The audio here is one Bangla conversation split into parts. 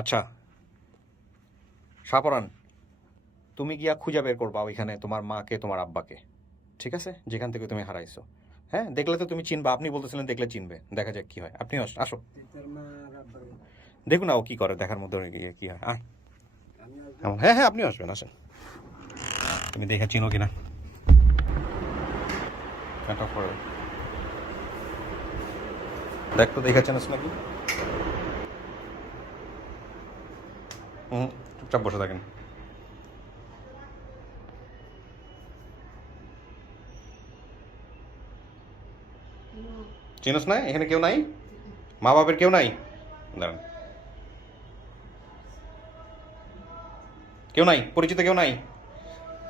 আচ্ছা সাপরান, তুমি গিয়া খুঁজে বের করবা ওইখানে তোমার মাকে তোমার আব্বাকে, ঠিক আছে, যেখান থেকে তুমি হারাইছো। হ্যাঁ, দেখলে তো তুমি চিনবা, আপনি বলতেছিলেন দেখলে চিনবে, দেখা যাক কি হয়। আপনি আসো, দেখুন না ও কি করে, দেখার মধ্যে গিয়ে কি হয়। হ্যাঁ হ্যাঁ, আপনি আসবেন, আসেন। তুমি দেখে চিনো কিনা দেখ তো, দেখে চেনাস নাকি? চুপচাপ বসে থাকেন। চিনস না? এখানে কেউ নাই? মা বাবার কেউ নাই? দাঁড়ান, কেউ নাই? পরিচিত কেউ নাই?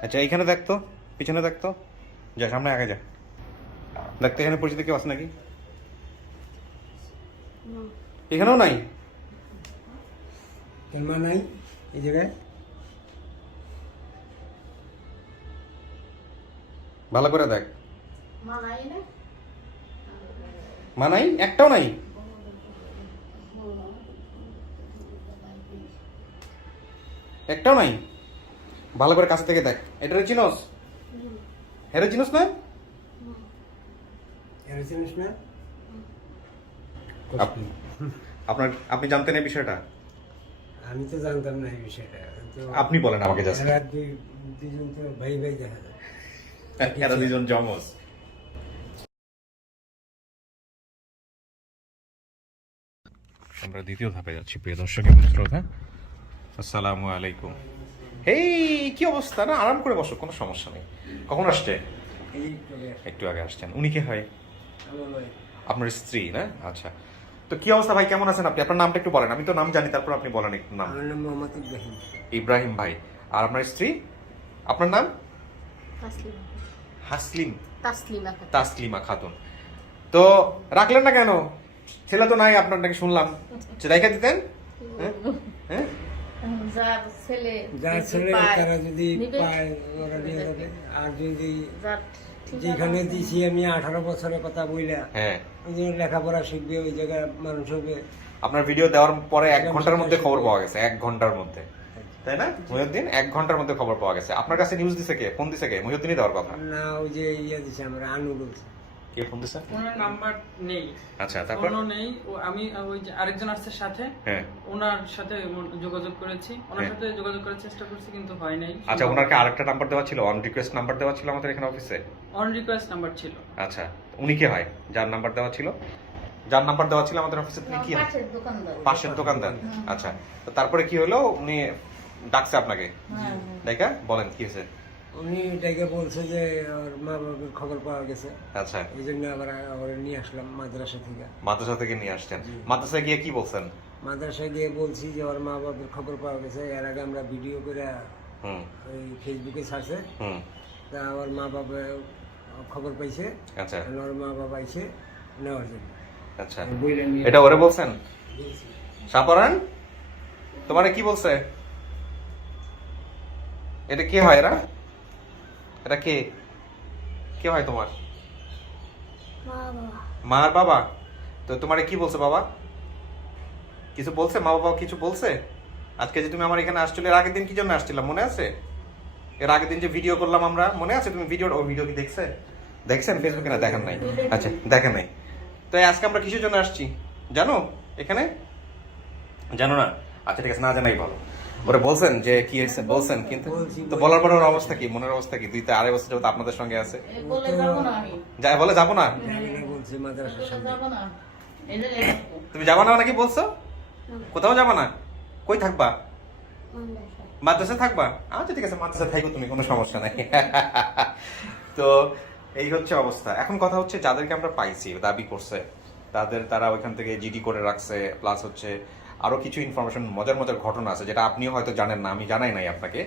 আচ্ছা এইখানে দেখতো, পিছনে দেখতো, যা সামনে আগে যা, দেখতে এখানে পরিচিত কেউ আছে নাকি? এখানেও নাই? মা নাই এই জায়গায়? ভালো করে দেখ। মা নাই, একটাও নাই? একটাও নাই? ভালো করে কাছে থেকে দেখ। এটারে চিনোস? হেরে চিনোস না? চিনিস না? আপনার, আপনি জানতেন এই বিষয়টা? আমি তো জানতাম না এই বিষয়টা। তো আপনি বলেন আমাকে জাস্ট। এরা দুজন তো ভাই ভাই দেখা যায়। এরা দুজন জমজ। আমরা দ্বিতীয় ধাপে যাচ্ছি, প্রিয় দর্শক এবং শ্রোতা। আসসালামু আলাইকুম। এই কি অবস্থা? না আরাম করে বসো, কোনো সমস্যা নেই। কখন আসছে? এই একটু আগে আসছেন। উনি কে হয়? আমার ভাই। আপনার স্ত্রী না? আচ্ছা, তো কি অবস্থা ভাই, কেমন আছেন আপনি? আপনার নামটা একটু বলেন, আমি তো নাম জানি, তারপর আপনি বলেন একটু নাম। আমার নাম মোহাম্মদ ইব্রাহিম। ইব্রাহিম ভাই। আর আপনার স্ত্রী, আপনার নাম? তাসলিমা। হাসলিম, তাসলিমা খাতুন। তাসলিমা খাতুন। তো রাখলেন না কেন? ছেলে তো নাই আপনার, নাকি শুনলাম রেখে দিতেন? হ্যাঁ হ্যাঁ, যার ছেলে যার যদি ছেলে পায়, তারা যদি নিবে। পায় ওরা নিয়ে যাবে। আর যদি যার ঠিকানা যেখানে আছে। দিছি আমি 18 বছরের কথা বইলা, হ্যাঁ। ওই যে লেখাপড়া শিখবে, ওই জায়গায় মানুষ হবে। আপনার ভিডিও দেওয়ার পরে 1 ঘন্টার মধ্যে খবর পাওয়া গেছে, 1 ঘন্টার মধ্যে, তাই না মহিউদ্দিন? 1 ঘন্টার মধ্যে খবর পাওয়া গেছে। আপনার কাছে নিউজ দিছে কে? ফোন দিছে কে? মহিউদ্দিনই দেওয়ার কথা। না, ওই যে ইয়ে দিছে আমার আনু বলছে। কে ফোন দিছে? ওনার নাম্বার নেই। আচ্ছা, তারপর? ফোনও নেই। আমি ওই যে আরেকজন আসছে সাথে, হ্যাঁ। ওনার সাথে যোগাযোগ করেছি, ওনার হ্যাঁ। সাথে যোগাযোগ করার চেষ্টা করছি কিন্তু হয় নাই। আচ্ছা, ওনাকে আরেকটা নাম্বার দেওয়া ছিল, অন রিকোয়েস্ট নাম্বার দেওয়া ছিল আমাদের এখানে অফিসে। অন রিকোয়েস্ট নাম্বার ছিল। আচ্ছা, উনি কে হয় যার নাম্বার দেওয়া ছিল? যার নাম্বার দেওয়া ছিল আমাদের অফিসে, তিনি কি হয়? পাশের দোকানদার। পাশের দোকানদার। আচ্ছা, তো তারপরে কি হলো? উনি ডাকছে আপনাকে, দেখা বলেন কি হয়েছে? উনি এটাকে বলছে যে ওর মা বাবার খবর পাওয়া গেছে, আচ্ছা, এই জন্য আবার নিয়ে আসলাম মাদ্রাসা থেকে। মাদ্রাসা থেকে নিয়ে আসছেন। মাদ্রাসায় গিয়ে কি বলছেন? মাদ্রাসায় গিয়ে বলছি যে ওর মা বাবার খবর পাওয়া গেছে। এর আগে আমরা ভিডিও করে হুম ওই ফেসবুকে ছাড়ছে, হুম। তা ওর মা বাবা খবর পাইছে। আচ্ছা ওর মা বাবা আইছে নেওয়ার জন্য। আচ্ছা, বইলে নিয়ে এটা ওরে বলছেন? বলছি। সাপারান, তোমারে কি বলছে? এটা কে হয়? এরা, এটা কে? কে হয় তোমার? মার বাবা। তো তোমারে কি বলছে বাবা? কিছু বলছে? মা বাবা কিছু বলছে? আজকে যে তুমি আমার এখানে আসছিলে, এর আগের দিন কি জন্য আসছিলাম মনে আছে? এর আগের দিন যে ভিডিও করলাম আমরা, মনে আছে? তুমি ও ভিডিও কি দেখছে? দেখছেন ফেসবুকে? না দেখেন নাই? আচ্ছা, দেখেন নাই। তো আজকে আমরা কিসের জন্য আসছি জানো এখানে? জানো না? আচ্ছা ঠিক আছে, না জানাই ভালো। ওরা বলছেন যে কি হয়েছে বলছেন, কিন্তু তো বলার পরে ওর অবস্থা কি, মনের অবস্থা কি? 2-2.5 বছর যাবত আপনাদের সঙ্গে আছে, বলে যাবো না আমি। হ্যাঁ। বলে যাবো না? যাবে না বলছে মাদ্রাসার বলে সামনে। যাবো না। এই যে এরকম। তুমি যাবা না নাকি বলছো? কোথাও যাবা না? কই থাকবা? মাদ্রাসা থাকবা? আচ্ছা ঠিক আছে, মাদ্রাসা থাকো তুমি, কোনো সমস্যা নাই। তো এই হচ্ছে অবস্থা। এখন কথা হচ্ছে, যাদেরকে আমরা পাইছি দাবি করছে, তারা ওইখান থেকে জিডি করে রাখছে, প্লাস হচ্ছে আরো কিছু ইনফরমেশন, মজার মজার ঘটনা আছে যেটা আপনিও হয়তো জানেন না, আমি জানাই নাই আপনাকে।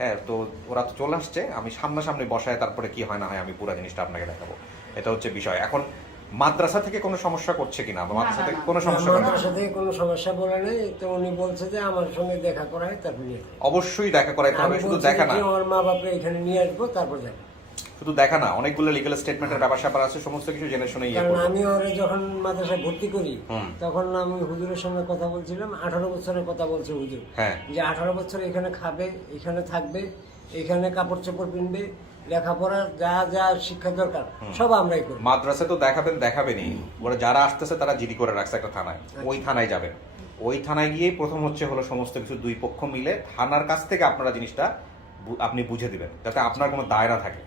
হ্যাঁ, তো ওরা তো চলে আসছে, আমি সামনাসামনি বসায় তারপরে কি হয় না হয় আমি পুরো জিনিসটা আপনাকে দেখাবো। এটা হচ্ছে বিষয়। এখন মাদ্রাসা থেকে কোনো সমস্যা করছে কিনা, বা মাদ্রাসা থেকে কোনো সমস্যা করে না? মাদ্রাসা থেকে কোনো সমস্যা বলে নেই। তো উনি বলছে যে আমার সঙ্গে দেখা করায় তারপর নিয়ে যাবে। অবশ্যই দেখা করাইতে হবে, আমি শুধু বলছি দেখা না। যে ওর মা বাপরে এখানে নিয়ে আসবো তারপর যাবে। শুধু দেখা না, অনেকগুলো লিগ্যাল স্টেটমেন্টের ব্যাপার স্যাপার আছে, সমস্ত কিছু জেনে শুনে ইয়ে কারণ করবো। আমি ওরে যখন মাদ্রাসায় ভর্তি করি হুম। তখন আমি হুজুরের সঙ্গে কথা বলছিলাম, 18 বছরের কথা বলছে হুজুর, হ্যাঁ। যে 18 বছর এখানে খাবে, এখানে থাকবে, এখানে কাপড় চোপড় কিনবে, লেখাপড়া যা যা শিক্ষা দরকার সব আমরাই করবো। মাদ্রাসা তো দেখাবেনই, ওরা যারা আসতেছে তারা জিডি করে রাখছে একটা থানায়, ওই থানায় যাবেন। ওই থানায় গিয়েই প্রথম হলো সমস্ত কিছু দুই পক্ষ মিলে থানার কাছ থেকে আপনারা জিনিসটা আপনি বুঝে দিবেন, যাতে আপনার কোনো দায় না থাকে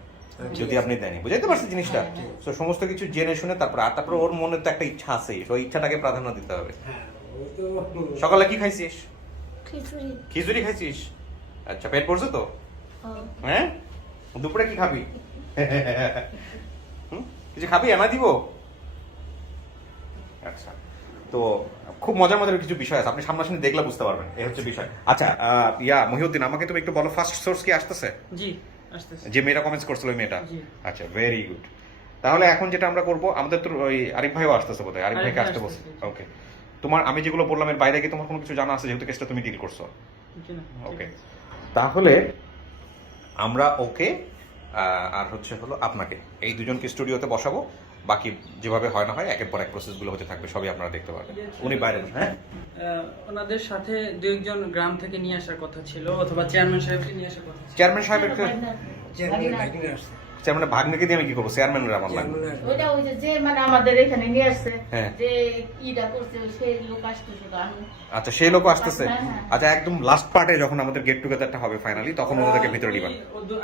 যদি আপনি দেন। বুঝাইতে পারছি জিনিসটা? তো সমস্ত কিছু জেনে শুনে তারপরে ওর মনে তো একটা ইচ্ছা আছে, ওই ইচ্ছাটাকে প্রাধান্য দিতে হবে। হ্যাঁ, ও তো সকালে কি খাইছিস? খিচুড়ি। খিচুড়ি খাইছিস? আচ্ছা, পেট পড়ছে তো? হ্যাঁ। হ্যাঁ, দুপুরে কি খাবি? কিছু খাবি? এনা দিব? আচ্ছা, তো খুব মজার কিছু বিষয় আছে, আপনি সামনাসামনি দেখলে বুঝতে পারবেন, এই হচ্ছে বিষয়। আচ্ছা, মহিউদ্দিন, আমাকে তুমি একটু বলো, ফার্স্ট সোর্স কি আসতেছে? জি আসতেছে। যে মেয়েটা কমেন্টস করছিল ওই মেয়েটা? জি। আচ্ছা, ভেরি গুড। তাহলে এখন যেটা আমরা করব, আমাদের তো ওই আরিফ ভাইও আসতেছে বোধহয়, আরিফ ভাইকে আসতে বলছে। ওকে, তোমার আমি যেগুলো বললাম এর বাইরে কি তোমার কোনো কিছু জানা আছে, যেহেতু কেসটা তুমি ডিল করছো? জি না, ঠিক ওকে, আছে। তাহলে আমরা ওকে আর হলো আপনাকে এই দুজনকে স্টুডিওতে বসাবো, বাকি যেভাবে হয় না হয় একের পর এক প্রসেসগুলো হতে থাকবে, সবই আপনারা দেখতে পারবেন। উনি বাইরে, হ্যাঁ, ওনাদের সাথে দু একজন গ্রাম থেকে নিয়ে আসার কথা ছিল, অথবা চেয়ারম্যান সাহেবকে নিয়ে আসার কথা ছিল। চেয়ারম্যান সাহেবের চেয়ারম্যান ভাগিনা আসছে। চেয়ারম্যানের ভাগ্নেকে দিয়ে আমি কি করবো? চেয়ারম্যানের আমার লাগবে। চেয়ারম্যান আসবে। ওইটা ওই যে মানে আমাদের এখানে নিয়ে আসছে, হ্যাঁ। যে ইটা করছে সেই লোক আসতেছে তো আমি। আচ্ছা, সেই লোক আসতেছে। হ্যাঁ, হ্যাঁ। আচ্ছা, একদম লাস্ট পার্টে যখন আমাদের গেট টুগেদারটা হবে ফাইনালি, তখন ওদেরকে ভিতরে নিবেন।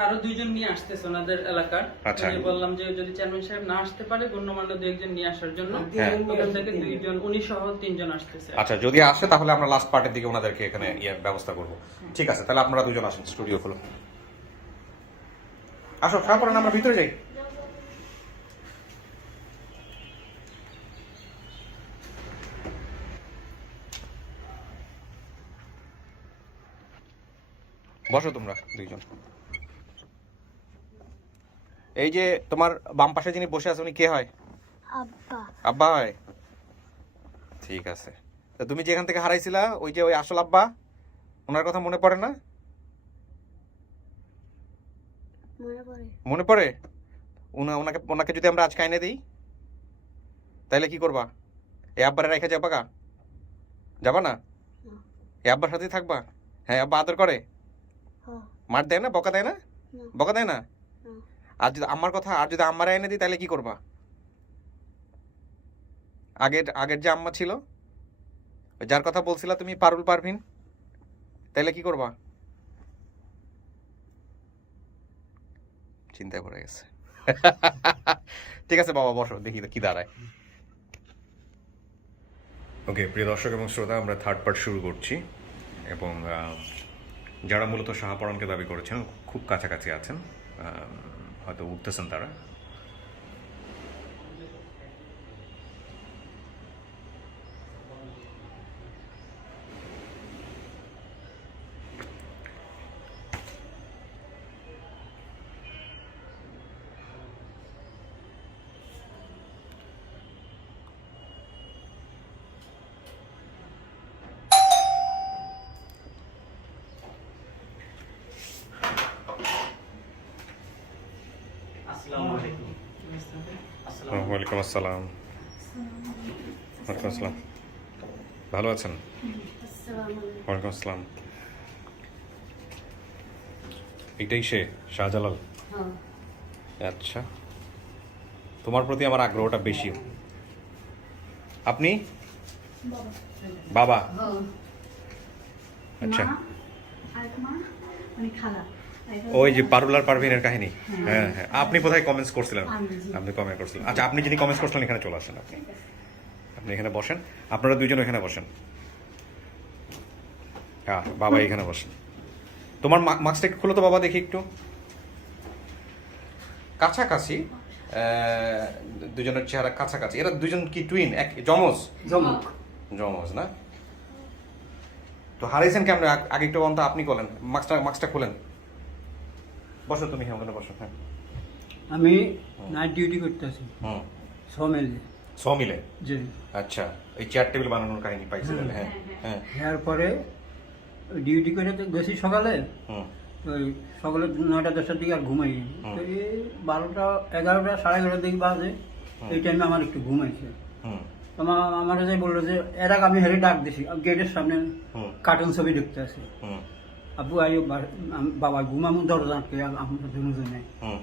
আরো দুইজন নিয়ে আসতেছে ওনাদের এলাকার। আচ্ছা। আমি বললাম যে যদি চেয়ারম্যান সাহেব না আসতে পারে, গণ্যমান্য দু একজন নিয়ে আসার জন্য। হ্যাঁ। ওখান থেকে দুইজন, উনি সহ তিনজন আসতেছে। আচ্ছা, যদি আসে তাহলে আমরা লাস্ট পার্টের দিকে ওনাদেরকে এখানে ব্যবস্থা করব। ঠিক আছে, তাহলে আপনারা দুজন আসেন স্টুডিও খুলো। আসো, খাওয়া পরে আমরা ভিতরে যাই। বসো তোমরা দুইজন। এই যে তোমার বাম পাশে যিনি বসে আছে উনি কে হয়? আব্বা। আব্বা হয়? ঠিক আছে। তো তুমি যেখান থেকে হারাইছিলা, ওই যে ওই আসল আব্বা, ওনার কথা মনে পড়ে না? মনে পড়ে। মনে পড়ে? ওনাকে যদি আমরা আজকে এনে দিই তাহলে কি করবা? এই আব্বারে রেখে যাবা গা? যাবা না? এই আব্বার সাথেই থাকবা? হ্যাঁ, আব্বা আদর করে? হ্যাঁ। মার দেয় না? বকা দেয় না? না। বকা দেয় না? না। আর যদি আম্মারা এনে দিই তাহলে কি করবা? আগের যে আম্মা ছিল, যার কথা বলছিলা তুমি, পারুল পারভিন, তাহলে কি করবা? চিন্তায় পড়ে গেছে। ঠিক আছে বাবা, বসো, দেখি কি দাঁড়ায়। ওকে, প্রিয় দর্শক এবং শ্রোতা, আমরা থার্ড পার্ট শুরু করছি, এবং যারা মূলত শাহপরানকে দাবি করেছেন, খুব কাছাকাছি আছেন, হয়তো উঠতেছেন তারা। ওয়ালাইকুম আসসালাম। ওয়ালাইকুম আসসালাম। ভালো আছেন? ওয়ালাইকুম আসসালাম। এইটাই সে শাহজালাল? আচ্ছা, তোমার প্রতি আমার আগ্রহটা বেশি। আপনি বাবা? আচ্ছা, ওই যে পারুল আর পারভিনের কাহিনী। হ্যাঁ হ্যাঁ, আপনি কোথায় কমেন্টস করছিলেন? আপনি কমেন্ট করছিলেন। আচ্ছা, আপনি যিনি কমেন্টস করছিলেন এখানে চলে আসেন। আপনি এখানে বসেন, আপনারা দুইজন এখানে বসেন। হ্যাঁ বাবা, এখানে বসেন। তোমার মাস্কটা একটু খুলো তো বাবা, দেখি একটু। কাছাকাছি, দুজনের চেহারা কাছাকাছি। এরা দুজন কি টুইন? এক জমজ? জমজ না? তো হারাইছেন কেমন? আগে একটু বলতো, আপনি বলেন। মাস্কটা খুলেন। বসো তুমি, হ্যাঁ ওখানে বসো। হ্যাঁ, আমি নাইট ডিউটি করতেছি সমিলে। সমিলে? জি। আচ্ছা, এই চেয়ার টেবিল বানানোর কাহিনী পাইছিলেন? হ্যাঁ হ্যাঁ। এরপরে ডিউটি করে তো গেছি সকালে, হুম তো এই সকালে 9টা 10টার দিকে আর ঘুমাই তো এই 12টা 11টা 11:30 দিকে বাজে এই টাইমে আমার একটু ঘুমাইছে হুম আমার যে বললো যে এর আগে আমি হেরে ডাক দিছি গেটের সামনে হুম কার্টুন ছবি দেখতে আসি হুম আব্বু আইও বাবা ঘুমামু দরজা আটকে আমরা দুজনে হুম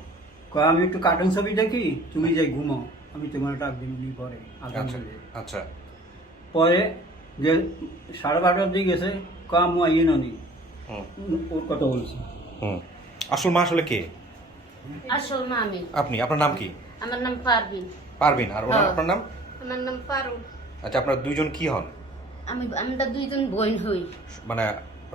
কয় আমি একটু কার্টুন ছবি দেখি তুমি যাই ঘুমাও আমি তোমার ডাক দিবি পরে আগাম আচ্ছা বলে। আচ্ছা পরে যে 12:30টার দিকে গেছে কয় আম্মু আইয়ে ননি হুম ওর কথা বলছি হুম আসল মা আসলে কে? আসল মা আমি। আপনি, আপনার নাম কি? আমার নাম পারবিন। পারবিন। আর ওনার আপনার নাম? আমার নাম পারুল। আচ্ছা, আপনার দুইজন কি হন? আমরা দুইজন বোন হই। মানে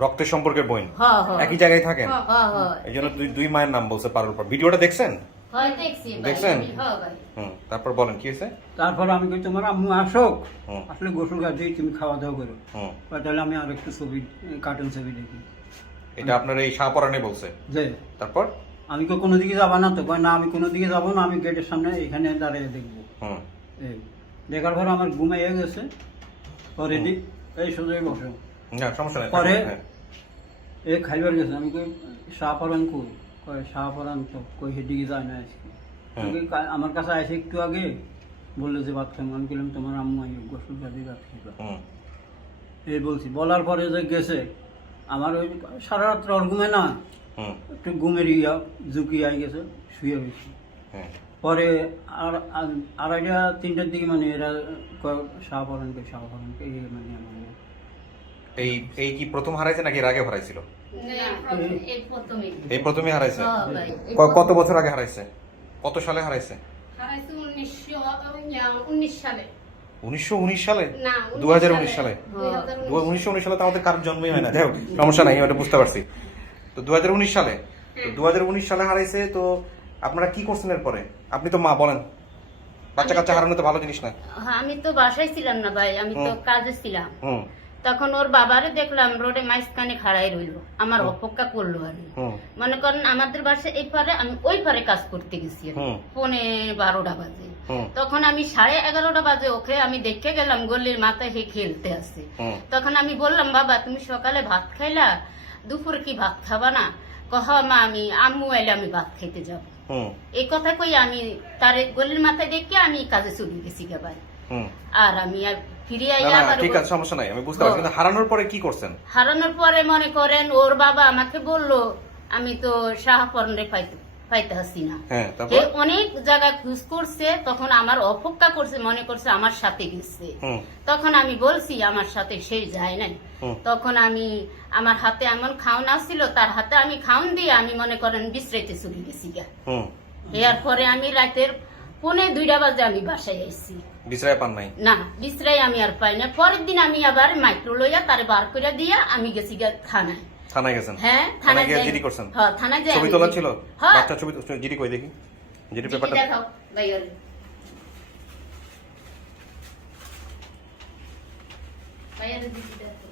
রক্তের সম্পর্কের বোন? হ্যাঁ হ্যাঁ। একই জায়গায় থাকেন? হ্যাঁ হ্যাঁ। এই জন্য দুই মায়ের নাম বলছে পারুল পর। ভিডিওটা দেখছেন? হয় দেখছি ভাই। দেখছেন? হ্যাঁ ভাই। হুম, তারপর বলেন কি হয়েছে? তারপর আমি কই তোমার আম্মু আসুক হুম। আসলে গোসল কাজ দিয়ে তুমি খাওয়া দাওয়া করো হুম, কয় তাহলে আমি আর একটু ছবি কার্টুন ছবি দেখি এটা আপনার এই শাহপরানে বলছে। যে তারপর? আমি কই কোনো দিকে যাবা না তো কয় না আমি কোনো দিকে যাবো না আমি গেটের সামনে এখানে দাঁড়িয়ে দেখবো হুম এই দেখার পর আমার ঘুমাইয়ে গেছে পরে এই সোজাই বসে না সমস্যা নেই। পরে হ্যাঁ। এ খাইবার গেছে আমি কই শাহপরান কই কয় শাহপরান তো কই সেদিকে যায় না আজকে আমি কই, আমার কাছে আসে একটু আগে বললো যে ভাত খাবো আমি বললাম তোমার আম্মু আই গোসল কাজে ভাত খাইবা হুম এই বলছি বলার পরে যে গেছে আমার ওই সারা রাত্র আর ঘুমে না হুম একটু ঘুমের ঝুঁকি আই গেছে শুয়ে হয়েছি হুম পরে আর 2:30-3টার দিকে মানে এরা শাহপরানকে এই মানে আমার এই কি প্রথম হারাইছে নাকি এর আগে হারাইছিল? এই প্রথমে। এই প্রথমে হারাইছে। হ্যাঁ ভাই। কত বছর আগে হারাইছে? কত সালে হারাইছে? হারাইছে 1919 সালে। 1919 সালে? না, 2019 সালে? 2019 1919 সালে তো আমাদের কারোর জন্মই হয় না। যাই হোক, সমস্যা নাই, আমি এটা বুঝতে পারছি। তো 2019 সালে, তো 2019 সালে হারাইছে। তো আপনারা কি করছেন এরপরে? আপনি তো মা, বলেন। বাচ্চা কাচ্চা হারানো তো ভালো জিনিস না। হ্যাঁ, আমি তো বাসায় ছিলাম না ভাই, আমি তো কাজে ছিলাম। হুম তখন ওর বাবারে দেখলাম রোডে মাঝখানে খাড়াই রইলো, আমার অপেক্ষা করলো আর কি। হুম মনে করেন আমাদের বাসায় এই পারে, আমি ওই পারে কাজ করতে গেছি আর কি। হুম। 12:15 বাজে। হুম। তখন আমি 11:30 বাজে ওকে আমি দেখে গেলাম গলির মাথায় হে খেলতে আছে। হুম। তখন আমি বললাম, বাবা তুমি সকালে ভাত খাইলা, দুপুরে কি ভাত খাবা না? কহ মা আমি আম্মু এলে আমি ভাত খাইতে যাব। হুম এই কথা কই আমি তারে গলির মাথায় দেখে আমি কাজে চলে গেছি গে ভাই। হুম। আর আমি আর ফিরে না, আইয়া না, আবার ঠিক আছে, সমস্যা নাই, আমি বুঝতে পারছি। কিন্তু হারানোর পরে কি করছেন? হারানোর পরে মনে করেন ওর বাবা আমাকে বললো আমি তো শাহপরণে পাইতে হাসি না। হ্যাঁ, তারপর? এ অনেক জায়গায় খোঁজ করছে, তখন আমার অপেক্ষা করছে, মনে করছে আমার সাথে গেছে। হুম তখন আমি বলছি আমার সাথে সে যায় নাই। হুম। তখন আমি আমার হাতে এমন খাওন আসছিল, তার হাতে আমি খাওন দিয়ে আমি মনে করেন বিশ্রাইতে চলে গেছি গা। হুম। এরপরে আমি রাতের 2:45 বাজে আমি বাসায় আইছি। বিশ্রায় পান নাই? না, বিশ্রাই আমি আর পাই না। পরের দিন আমি আবার মাইক্রো লইয়া তারে বার করে দিয়া আমি গেছি গা থানায়। থানায় গেছেন? হ্যাঁ, থানায় গিয়ে যাই- জিডি করছেন? হ্যাঁ, থানায় যাই ছবি আমি তোলা জিডি- ছিল? হ্যাঁ। বাচ্চা ছবি জিডি কই দেখি, জিডি জিডি পেপারটা দেখাও, বাইরে। বাইরে জিডি দেখাও।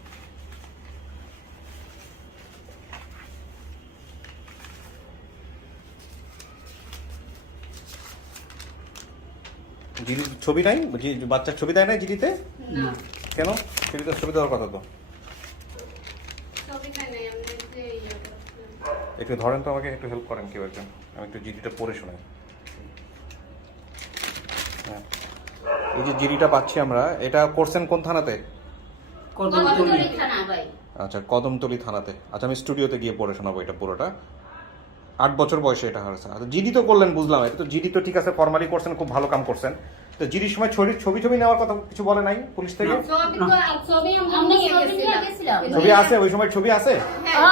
জিডির ছবি নাই? বাচ্চার ছবি দেয় নাই জিডিতে? না, কেন? জিডিতে ছবি দেওয়ার কথা তো। ছবি খাই নাই, আমি যে ইয়ে করছিলাম। একটু ধরেন তো, আমাকে একটু হেল্প করেন কেউ একজন, আমি একটু জিডিটা পড়ে শোনাই। হ্যাঁ, এই যে জিডিটা পাচ্ছি আমরা, এটা করছেন কোন থানাতে? কতগুলি থানা ভাই? আচ্ছা, কদমতলী থানাতে। আচ্ছা, আমি স্টুডিওতে গিয়ে পড়ে শোনাবো এটা পুরোটা। 8 বছর বয়সে এটা হারাচ্ছে। আচ্ছা, জিডি তো করলেন, বুঝলাম। এটা তো জিডি তো ঠিক আছে, ফর্মালি করছেন, খুব ভালো কাম করছেন। তো জিডির সময় ছবি নেওয়ার কথা কিছু বলে নাই পুলিশ থেকে? ছবি আমরা আমরা নিয়ে ছবি নিয়ে গেছিলাম। গেছিলাম। ছবি আছে? ওই সময় ছবি আছে?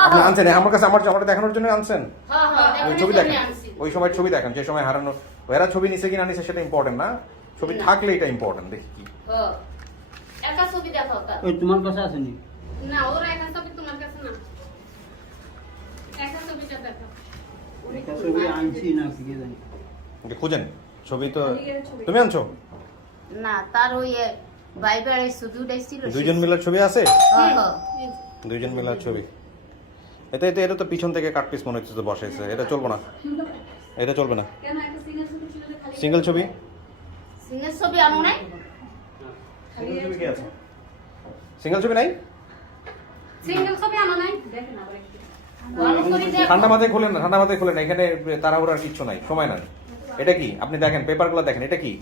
আপনি আনছেন আমার কাছে, আমার দেখানোর জন্য আনছেন? হ্যাঁ, হ্যাঁ, ওই দেখানোর ছবি জন্য দেখেন, আনছি। ওই সময় ছবি দেখেন যে সময় হারানো। এরা ছবি নিছে কিনা নিছে সেটা ইম্পর্টেন্ট না, ছবি থাকলে এটা ইম্পর্টেন্ট। দেখি কি হ্যাঁ। একা ছবি দেখাও তার। ওই তোমার কাছে আসেনি না, ওর একা ছবি তোমার কাছে না। একা ছবিটা দেখো। একটা ছবি আনছি না কি জানি এটা খুঁজেন। ছবি তো তুমি আনছো? না, তার ওই বাইবেল ছবি উঠাইছিল। দুইজন মিলার ছবি আছে? হ্যাঁ, হ্যাঁ। দুইজন মিলার ছবি। এটা তো পিছন থেকে কাট পিস মনে হচ্ছে তো বসাইছে। এটা চলবে না, এটা চলবে না। কেন একটা সিঙ্গেল ছবি ছিল যে খালি সিঙ্গেল ছবি? সিঙ্গেল ছবি আনো নাই? সিঙ্গেল ছবি কি আছে? সিঙ্গেল ছবি নাই? সিঙ্গেল ছবি আনো নাই? দেখেন আবার একটু। ঠান্ডা মাথায় খোলেন না, ঠান্ডা মাথায় খোলেন না, এখানে তাড়াহুড়ার কিচ্ছু নাই, সময় নাই। এটা কি আপনি দেখেন, পেপারগুলো দেখেন, এটা কি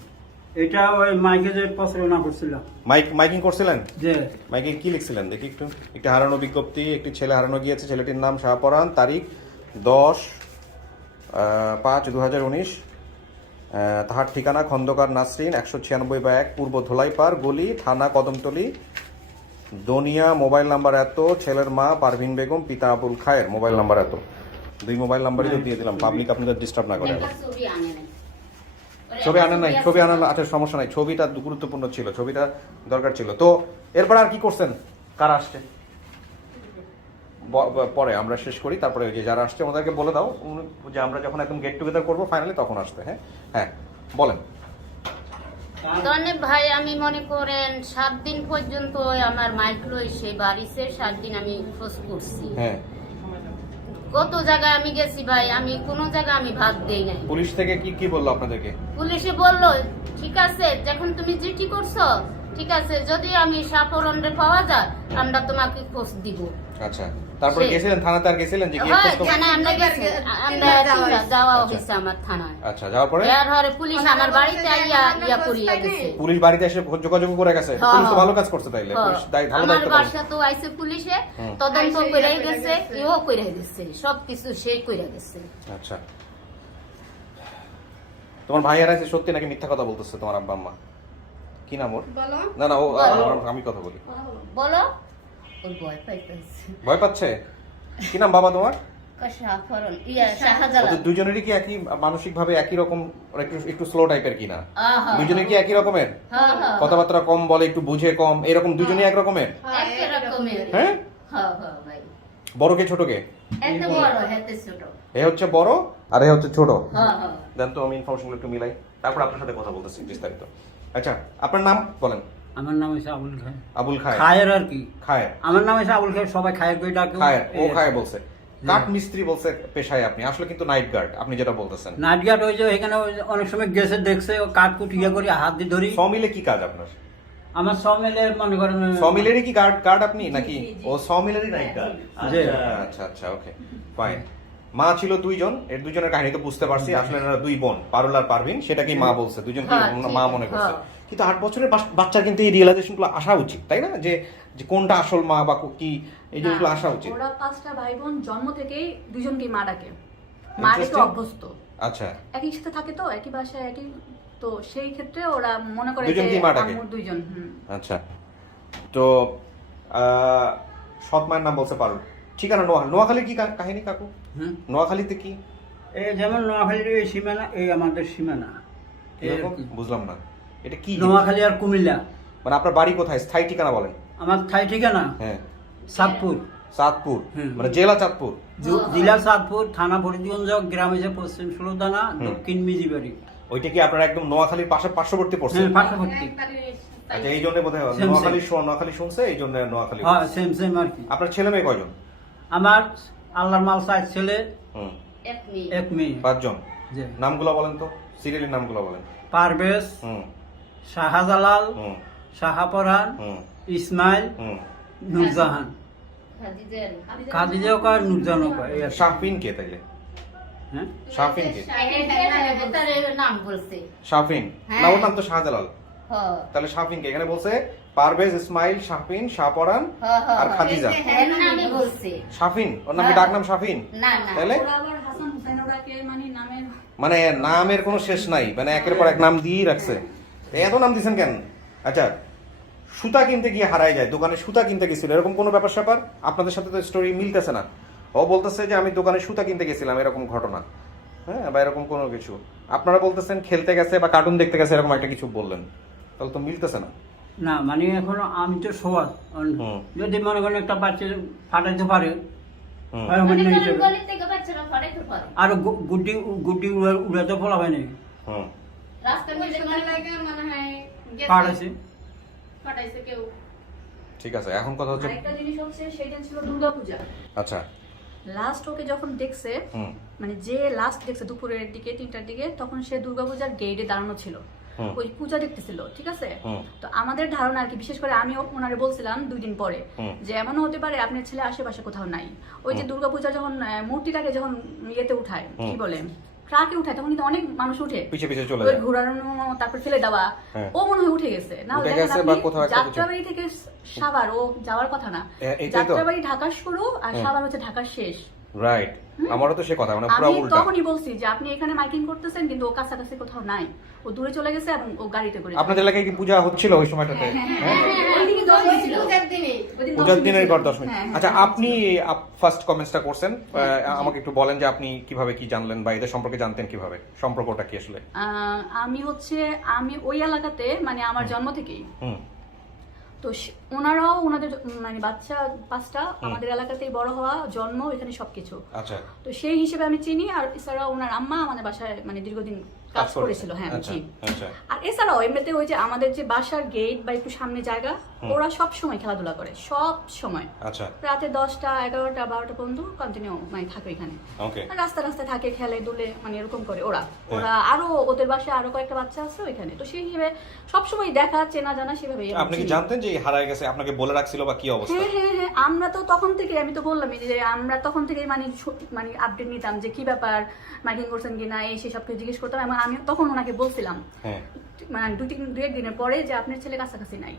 এটা ওই মাইকে যে প্রচারণা করছিলাম। মাইকিং করছিলেন? যে মাইকে কি লিখছিলেন দেখি একটু। একটি হারানো বিজ্ঞপ্তি, একটি ছেলে হারানো গিয়েছে, ছেলেটির নাম শাহপরান, তারিখ 10/5/2019, তাহার ঠিকানা খন্দকার নাসরিন 196/1 পূর্ব ধোলাইপাড় গলি, থানা কদমতলী, দনিয়া, মোবাইল নাম্বার এত, ছেলের মা পারভিন বেগম, পিতা আবুল খায়ের, মোবাইল নাম্বার এত। 2 মোবাইল নাম্বারই তো দিয়ে দিলাম, পাবলিক আপনাদের ডিস্টার্ব না করে। ছবি আনে নাই। ছবি আনেন নাই? ছবি আনার আচ্ছা সমস্যা নাই, ছবিটা গুরুত্বপূর্ণ ছিল, ছবিটা দরকার ছিল। তো এরপর আর কি করছেন? কারা আসছে পরে আমরা শেষ করি, তারপরে ওই যে যারা আসছে ওদেরকে বলে দাও যে আমরা যখন একদম গেট টুগেদার করবো ফাইনালি তখন আসতে। হ্যাঁ হ্যাঁ বলেন। তনে ভাই আমি মনে করেন 7 দিন পর্যন্ত আমার মাইক লই সে বাড়িতে 7 দিন আমি খোঁজ করছি। হ্যাঁ কত জায়গায় আমি গেছি ভাই, আমি কোনো জায়গায় আমি ভাত দেই নাই। পুলিশ থেকে কি কি বললো আপনাদেরকে? পুলিশে বলল ঠিক আছে যখন তুমি চিঠি করছো ঠিক আছে, যদি আমি সাফরন্ডে পাওয়া যায় আমরা তোমাকে খোঁজ দিব। আচ্ছা তারপরে গেছিলেন থানাতে? আর গেছিলেন যে গিয়ে হ্যাঁ খোঁজ থানায় আমরা গেছি, আমরা যাওয়া হয়েছে আমার থানায়। আচ্ছা যাওয়ার পরে এর হরে পুলিশ আমার বাড়িতে ইয়া করিয়া গেছে। পুলিশ বাড়িতে এসে যোগাযোগ করে গেছে? হ্যাঁ, পুলিশ তো হ্যাঁ। ভালো কাজ করছে তাইলে, হ্যাঁ। পুলিশ ভালো আমার দায়িত্ব পালন। বাসা তো আইছে পুলিশে, তদন্ত করে গেছে, ইও করে গেছে, সবকিছু সে করে গেছে। আচ্ছা তোমার ভাই আর আছে সত্যি নাকি মিথ্যা কথা বলতেছে তোমার আব্বা আম্মা? কি নাম ওর? বলো। না না ও বলো। আমি কথা বলি। বলো ওই ভয় পাইতেছে। ভয় পাচ্ছে? কি নাম বাবা তোমার? শাহফরন ইয়া ওদের শাহজালাল। দুজনেরই কি একই মানসিক ভাবে একই রকম, ওরা একটু একটু স্লো টাইপের কিনা? আহা। দুজনে কি একই রকমের? হ্যাঁ হ্যাঁ কথাবার্তা কম বলে, একটু বুঝে কম, এরকম দুজনেই এক রকমের? একই রকমের। হ্যাঁ হ্যাঁ হ্যাঁ ভাই। বড় কে ছোট কে? এত বড় হেতে ছোট। এ হচ্ছে বড় আর এ হচ্ছে ছোট। হ্যাঁ হ্যাঁ। দেন তো আমি ইনফরমেশনগুলো একটু মিলাই, তারপর আপনার সাথে কথা বলতেছি বিস্তারিত। আচ্ছা আপনার নাম বলেন। আমার নাম হচ্ছে আবুল খায়ের। আবুল খায়ের। খায়ের আর কি, খায়ের। আমার নাম হচ্ছে আবুল খায়ের, সবাই খায়ের করে ডাকে। খায়ের, ও খায়ের বলছে। কাঠ মিস্ত্রি বলছে পেশায় আপনি, আসলে কিন্তু নাইট গার্ড আপনি যেটা বলতেছেন। নাইট গার্ড হয়েছে এখানে, অনেক সময় গেছে দেখছে কাঠ কুট ইয়ে করি হাত দিয়ে ধরি। সমিলে কি কাজ আপনার? আমার সমিলে মনে করেন সমিলেরই কি গার্ড আপনি নাকি? ও সমিলেরই নাইট গার্ড। জি। আচ্ছা আচ্ছা ওকে ফাইন। মা ছিল 2 জন, এর 2 জনের কাহিনী তো বুঝতে পারছি, আসলে এনারা 2 বোন, পারুল আর পারভিন, সেটাকেই মা বলছে, 2 জনকে মা মনে করছে। কিন্তু 8 বছরের বাচ্চার কিন্তু এই রিয়েলাইজেশনগুলো আসা উচিত, তাই না? যে কোনটা আসল মা বা কি, এই জিনিসগুলো আসা উচিত। ওরা 5টা ভাই বোন, জন্ম থেকেই দুজনকেই মা ডাকে, মা ডেকে Interesting. অভ্যস্ত। আচ্ছা একই সাথে থাকে তো, একই বাসায় একই, তো সেই ক্ষেত্রে ওরা মনে করে যে দুজনকেই মা ডাকে? আম্মুর 2 জন। আচ্ছা তো সৎ মায়ের নাম বলছে পারুল, ঠিকানা নোয়াখালীর কি কাহিনী কাকু? হুম। নোয়াখালীতে কি এই যেমন নোয়াখালীর এই সীমানা, এই আমাদের সীমানা। এরকম? বুঝলাম না এটা কি? নোয়াখালী আর কুমিল্লা। মানে আপনার বাড়ি কোথায়, স্থায়ী ঠিকানা বলেন? আমার থাই ঠিকানা হ্যাঁ চাঁদপুর। চাঁদপুর, হুম। মানে জেলা চাঁদপুর। জেলা চাঁদপুর, থানা ফরিদগঞ্জ, গ্রাম হচ্ছে পশ্চিম ষোলদানা, দক্ষিণ মিজিবাড়ি। ওইটা কি আপনার একদম নোয়াখালীর পার্শ্ববর্তী পড়ছে? হ্যাঁ, পার্শ্ববর্তী। আচ্ছা এই জন্য বোধহয় Same, নোয়াখালী শুনছে, এই জন্য নোয়াখালী। হ্যাঁ সেম সেম আর কি। আপনার ছেলে মেয়ে কয়জন? আমার আল্লাহর মাল 4 ছেলে, হুম, এক মিনিট। 1 মেয়ে। 5 জন। জি। নামগুলো বলেন তো, সিরিয়ালের নামগুলো বলেন। পারভেজ, হুম শাহজালাল, হুম শাহপরান, হুম ইসমাইল, হুম। নূরজাহান। খাদিজার। খাদিজাও কয়, নূরজাহানও কয়, এই আর কি। শাহফিন কে তাইলে? হ্যাঁ? শাহফিন কে? তার নাম বলছে। শাহফিন হ্যাঁ। না, ওর নাম তো শাহজালাল। হ্যাঁ তাহলে শাহফিন কে? এখানে বলছে পারভেজ, ইসমাইল, শাহফিন, শাহপরান আর খাদিজা। এর নামই বলছে। শাফিন, ওর নাম কি ডাক নাম শাফিন? না না। তাহলে ওরা আবার হাসান হুসাইন ওরাকে মানে নামের মানে নামের কোনো শেষ নাই, মানে একের পর এক নাম দিয়েই রাখছে। এত নাম দিছেন কেন? আচ্ছা সুতা কিনতে গিয়ে হারাই যায়, দোকানে সুতা কিনতে গেছিল, এরকম কোনো ব্যাপার স্যাপার? আপনাদের সাথে তো স্টোরি মিলতেছে না। ও বলতেছে যে আমি দোকানে সুতা কিনতে গেছিলাম, এরকম ঘটনা, হ্যাঁ, বা এরকম কোনো কিছু। আপনারা বলতেছেন খেলতে গেছে বা কার্টুন দেখতে গেছে, এরকম একটা কিছু বললেন, তাহলে তো মিলতেছে না। না মানে এখনো আমি তো সবাই হুম। যদি মনে করেন একটা বাচ্চা ফাটাইতে পারে, হুম। হয় মনে অন্য করেন হিসেবে। গলি থেকে বাচ্চারা ফাটাইতে পারে। আর গুড্ডি গুড্ডি উড়াতে ফলা হয় নাই, হুম রাস্তার মধ্যে সময় লাগে মনে হয় গেছে, ফাটাইছে। ফাটাইছে কেউ। ঠিক আছে, এখন কথা হচ্ছে আরেকটা জিনিস হচ্ছে, সেটা ছিল দুর্গাপূজা। আচ্ছা লাস্ট ওকে যখন দেখছে, হুম মানে যে লাস্ট দেখছে দুপুরের দিকে 3টার দিকে, তখন সে দুর্গাপূজার গেটে দাঁড়ানো ছিল। হুম। ওই পূজা দেখতেছিল, ঠিক আছে? হুম। তো আমাদের ধারণা আর কি, বিশেষ করে আমি ওনারে বলছিলাম 2 দিন পরে হুম। যে এমনও হতে পারে আপনার ছেলে আশেপাশে কোথাও নাই। ওই যে দুর্গাপূজা যখন মূর্তিটাকে যখন ইয়েতে উঠায়, কি বলে, ট্রাকে উঠায়, তখন কিন্তু অনেক মানুষ উঠে, পিছে পিছে চলে ওই যায়। ঘোরানো, তারপর ফেলে দেওয়া, হ্যাঁ। ও মনে হয় উঠে গেছে। না উঠে দেখেন গেছে আপনি বা কোথাও একটা কিছু। যাত্রাবাড়ি থেকে সাভার ও যাওয়ার কথা না, এইটাই তো। যাত্রাবাড়ি ঢাকার শুরু আর সাভার হচ্ছে ঢাকার শেষ। রাইট, আমারও তো সে কথা, মানে পুরো আমি উল্টা। তখনই বলছি যে আপনি এখানে মাইকিং করতেছেন কিন্তু ও কাছাকাছি কোথাও নাই, ও দূরে চলে গেছে এবং ও গাড়িতে করে আপনাদের এলাকায় কি পূজা হচ্ছিল ওই সময়টাতে? ওইদিকে 10 দিন ছিল। পূজার দিনে ওইদিন পূজার 10 দিনের ছিল। পর 10 মিনিট। হ্যাঁ, হ্যাঁ, আচ্ছা, হ্যাঁ। আপনি ফার্স্ট কমেন্টসটা করছেন, আমাকে একটু বলেন যে আপনি কিভাবে কি জানলেন বা এদের সম্পর্কে জানতেন কিভাবে, সম্পর্কটা কি আসলে? আমি ওই এলাকাতে মানে আমার জন্ম থেকেই, হুম। তো ওনারাও ওনাদের মানে বাচ্চা 5টা আমাদের এলাকাতেই বড় হওয়া, জন্ম, এখানে সবকিছু। আচ্ছা। তো সেই হিসেবে আমি চিনি। আর এছাড়াও ওনার আম্মা আমাদের বাসায় মানে দীর্ঘদিন কাজ করেছিল। হ্যাঁ, আচ্ছা, জি। আচ্ছা। আর এছাড়াও এমনিতে ওই যে আমাদের যে বাসার গেট বা একটু সামনে জায়গা, ওরা সব সময় খেলাধুলা করে, সব সময় আচ্ছা। রাতে 10টা 11টা 12টা পর্যন্ত কন্টিনিউ মানে থাকে এখানে। ওকে। আর রাস্তায় থাকে, খেলে দুলে, মানে এরকম করে ওরা। আরো ওদের বাসায় আরো কয়েকটা বাচ্চা আছে ওইখানে, তো সেই হিসেবে সবসময় দেখা চেনা জানা সেভাবে। আপনি কি জানতেন যে হারায় গেছে, আপনাকে বলে রাখছিল বা কি অবস্থা? হ্যাঁ হ্যাঁ হ্যাঁ, আমরা তো তখন থেকে, আমি তো বললামই যে আমরা তখন থেকে মানে আপডেট নিতাম যে কি ব্যাপার, মাইকিং করছেন কিনা, এই সেই সবকে জিজ্ঞেস করতাম। এবং আমি তখন ওনাকে বলছিলাম হ্যাঁ। মানে 2-1 দিনের পরে যে আপনার ছেলে কাছাকাছি নাই।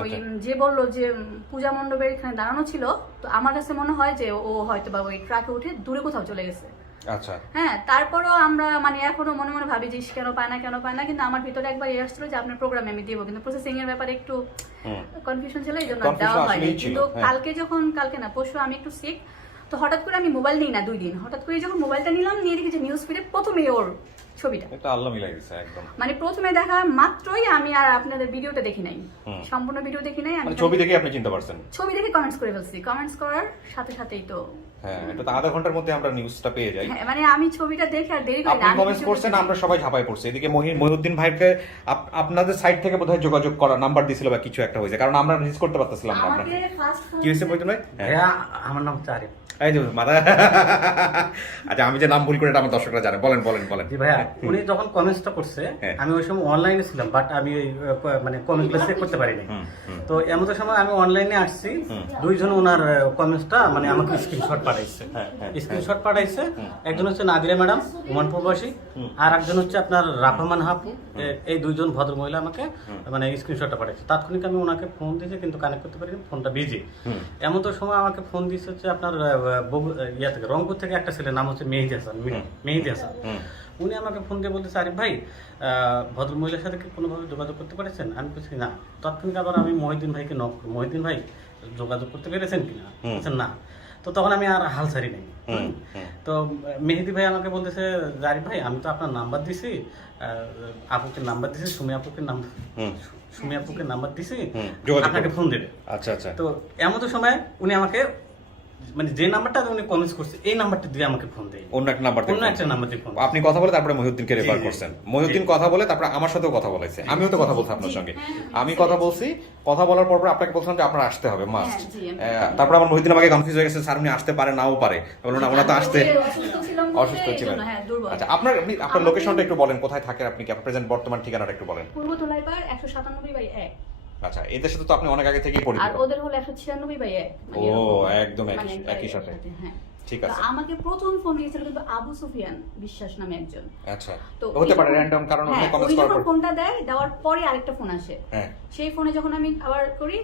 ওই আচ্ছা। যে বললো যে পূজা মণ্ডপের এখানে দাঁড়ানো ছিল, তো আমার কাছে মনে হয় যে ও হয়তো বা ওই ট্রাকে উঠে দূরে কোথাও চলে গেছে। আচ্ছা। হ্যাঁ, তারপরও আমরা মানে এখনো মনে মনে ভাবি যে কেন পায় না, কিন্তু আমার ভিতরে একবার এ আসছিল যে আপনার প্রোগ্রামে আমি দিব, কিন্তু প্রসেসিং এর ব্যাপারে একটু কনফিউশন ছিল, এই জন্য Confusion দেওয়া হয়নি। আসলেই ছিল, কিন্তু হ্যাঁ। কালকে না পরশু আমি একটু সিক, তো হঠাৎ করে আমি মোবাইল নিই না 2 দিন, হঠাৎ করে যখন মোবাইলটা নিলাম, নিয়ে দেখি যে নিউজ ফিডে প্রথমেই ওর ছবিটা, এটা আল্লাহ মিলাই দিছে একদম। মানে প্রথমে দেখা মাত্রই আমি আর আপনাদের ভিডিওটা দেখি নাই, সম্পূর্ণ ভিডিও দেখি নাই, আমি মানে ছবি দেখে আপনি চিন্তা পারছেন? ছবি দেখে কমেন্টস করে ফেলছি, কমেন্টস করার সাথে সাথেই তো হ্যাঁ, এটা তো আধা ঘন্টার মধ্যে আমরা নিউজটা পেয়ে যাই। হ্যাঁ, মানে আমি ছবিটা দেখে আর দেরি করি আপনি না, আমি কমেন্টস ভিডিও করছেন, দেখি। আমরা সবাই ঝাঁপায় পড়ছি। এদিকে মহিউদ্দিন ভাইকে আপনাদের সাইড থেকে বোধহয় যোগাযোগ করা নাম্বার দিছিল বা কিছু একটা হয়েছে, কারণ আমরা রিচ করতে পারতেছিলাম না আপনাকে। আমাকে ফার্স্ট কি হয়েছে মহিউদ্দিন ভাই? ভাইয়া আমার নাম হচ্ছে আরিফ। এই যে মাথা। আচ্ছা, আমি যে নাম ভুল করে এটা আমার দর্শকরা জানে, বলেন। জি ভাইয়া, উনি যখন কমেন্টসটা করছে, হ্যাঁ। আমি ওই সময় অনলাইনে ছিলাম, বাট আমি ওই মানে কমেন্টগুলো চেক করতে পারিনি। তো এমন সময় আমি অনলাইনে আসছি, 2 জন ওনার কমেন্টসটা মানে আমাকে স্ক্রিনশট পাঠাইছে। স্ক্রিনশট পাঠাইছে, একজন হচ্ছে নাদিরা ম্যাডাম, ওমান প্রবাসী, আর একজন হচ্ছে আপনার রাফামান হাপু। এই 2 জন ভদ্র মহিলা আমাকে মানে স্ক্রিনশটটা পাঠাইছে। তাৎক্ষণিক আমি ওনাকে ফোন দিয়েছি, কিন্তু কানেক্ট করতে পারিনি, ফোনটা বিজি। এমন তো সময় আমাকে ফোন দিয়েছে হচ্ছে আপনার ইয়া থেকে, রংপুর থেকে একটা ছেলের নাম হচ্ছে মেহেদি হাসান। উনি আমাকে ফোন দিয়ে বলতেছে, আরিফ ভাই, ভদ্র মহিলার সাথে কি কোনোভাবে যোগাযোগ করতে পেরেছেন? আমি বলছি না। তৎক্ষণিক আবার আমি মহিউদ্দিন ভাইকে নক করি, মহিউদ্দিন ভাই যোগাযোগ করতে পেরেছেন কিনা? বলছেন না। তো তখন আমি আর হাল ছাড়ি নাই। তো মেহেদি ভাই আমাকে বলতেছে, আরিফ ভাই, আমি তো আপনার নাম্বার দিছি, আপুকে নাম্বার দিছি, সুমি আপুকে নাম্বার দিছি, আপনাকে ফোন দেবে। আচ্ছা আচ্ছা। তো এমন তো সময় উনি আমাকে মানে যে নাম্বারটা উনি কমেন্টস করছে, এই নাম্বারটা দিয়ে আমাকে ফোন দেয়, অন্য একটা নাম্বার দিয়ে ফোন। আপনি কথা বলে তারপরে মহিউদ্দিনকে রেফার জি, জি। করছেন। মহিউদ্দিন কথা বলে তারপরে আমার সাথেও কথা বলেছে, আমিও তো কথা বলছি আপনার সঙ্গে। আমি কথা বলছি, কথা বলার পর আপনাকে বলছিলাম যে আপনার আসতে হবে মাস্ট। জি, তারপর আমার মহিউদ্দিন আমাকে কনফিউজ হয়ে গেছে, স্যার উনি আসতে পারে নাও পারে। বলুন না, ওনারা তো আসতে অসুস্থ ছিলেন। হ্যাঁ, দুর্বল। আচ্ছা, আপনার লোকেশনটা একটু বলেন, কোথায় থাকেন আপনি, কি প্রেজেন্ট বর্তমান ঠিকানাটা একটু বলেন। পূর্ব ধলাইপাড় 197/1। আচ্ছা, এদের সাথে তো আপনি অনেক আগে থেকেই আর পরিচিত। ওদের হলো 196/1। ও, একদম একই সাথে। হ্যাঁ, ঠিক তো আছে। আমাকে প্রথম ফোন দিয়েছিল কিন্তু আবু সুফিয়ান বিশ্বাস নামে একজন। আচ্ছা, তো হতে পারে ওই র্যান্ডম কারণ হ্যাঁ, আপনি কমেন্টস ওই করার যখন পর। ফোনটা দেওয়ার পরে আরেকটা ফোন আসে। হ্যাঁ। সেই ফোনে যখন আমি আবার করি,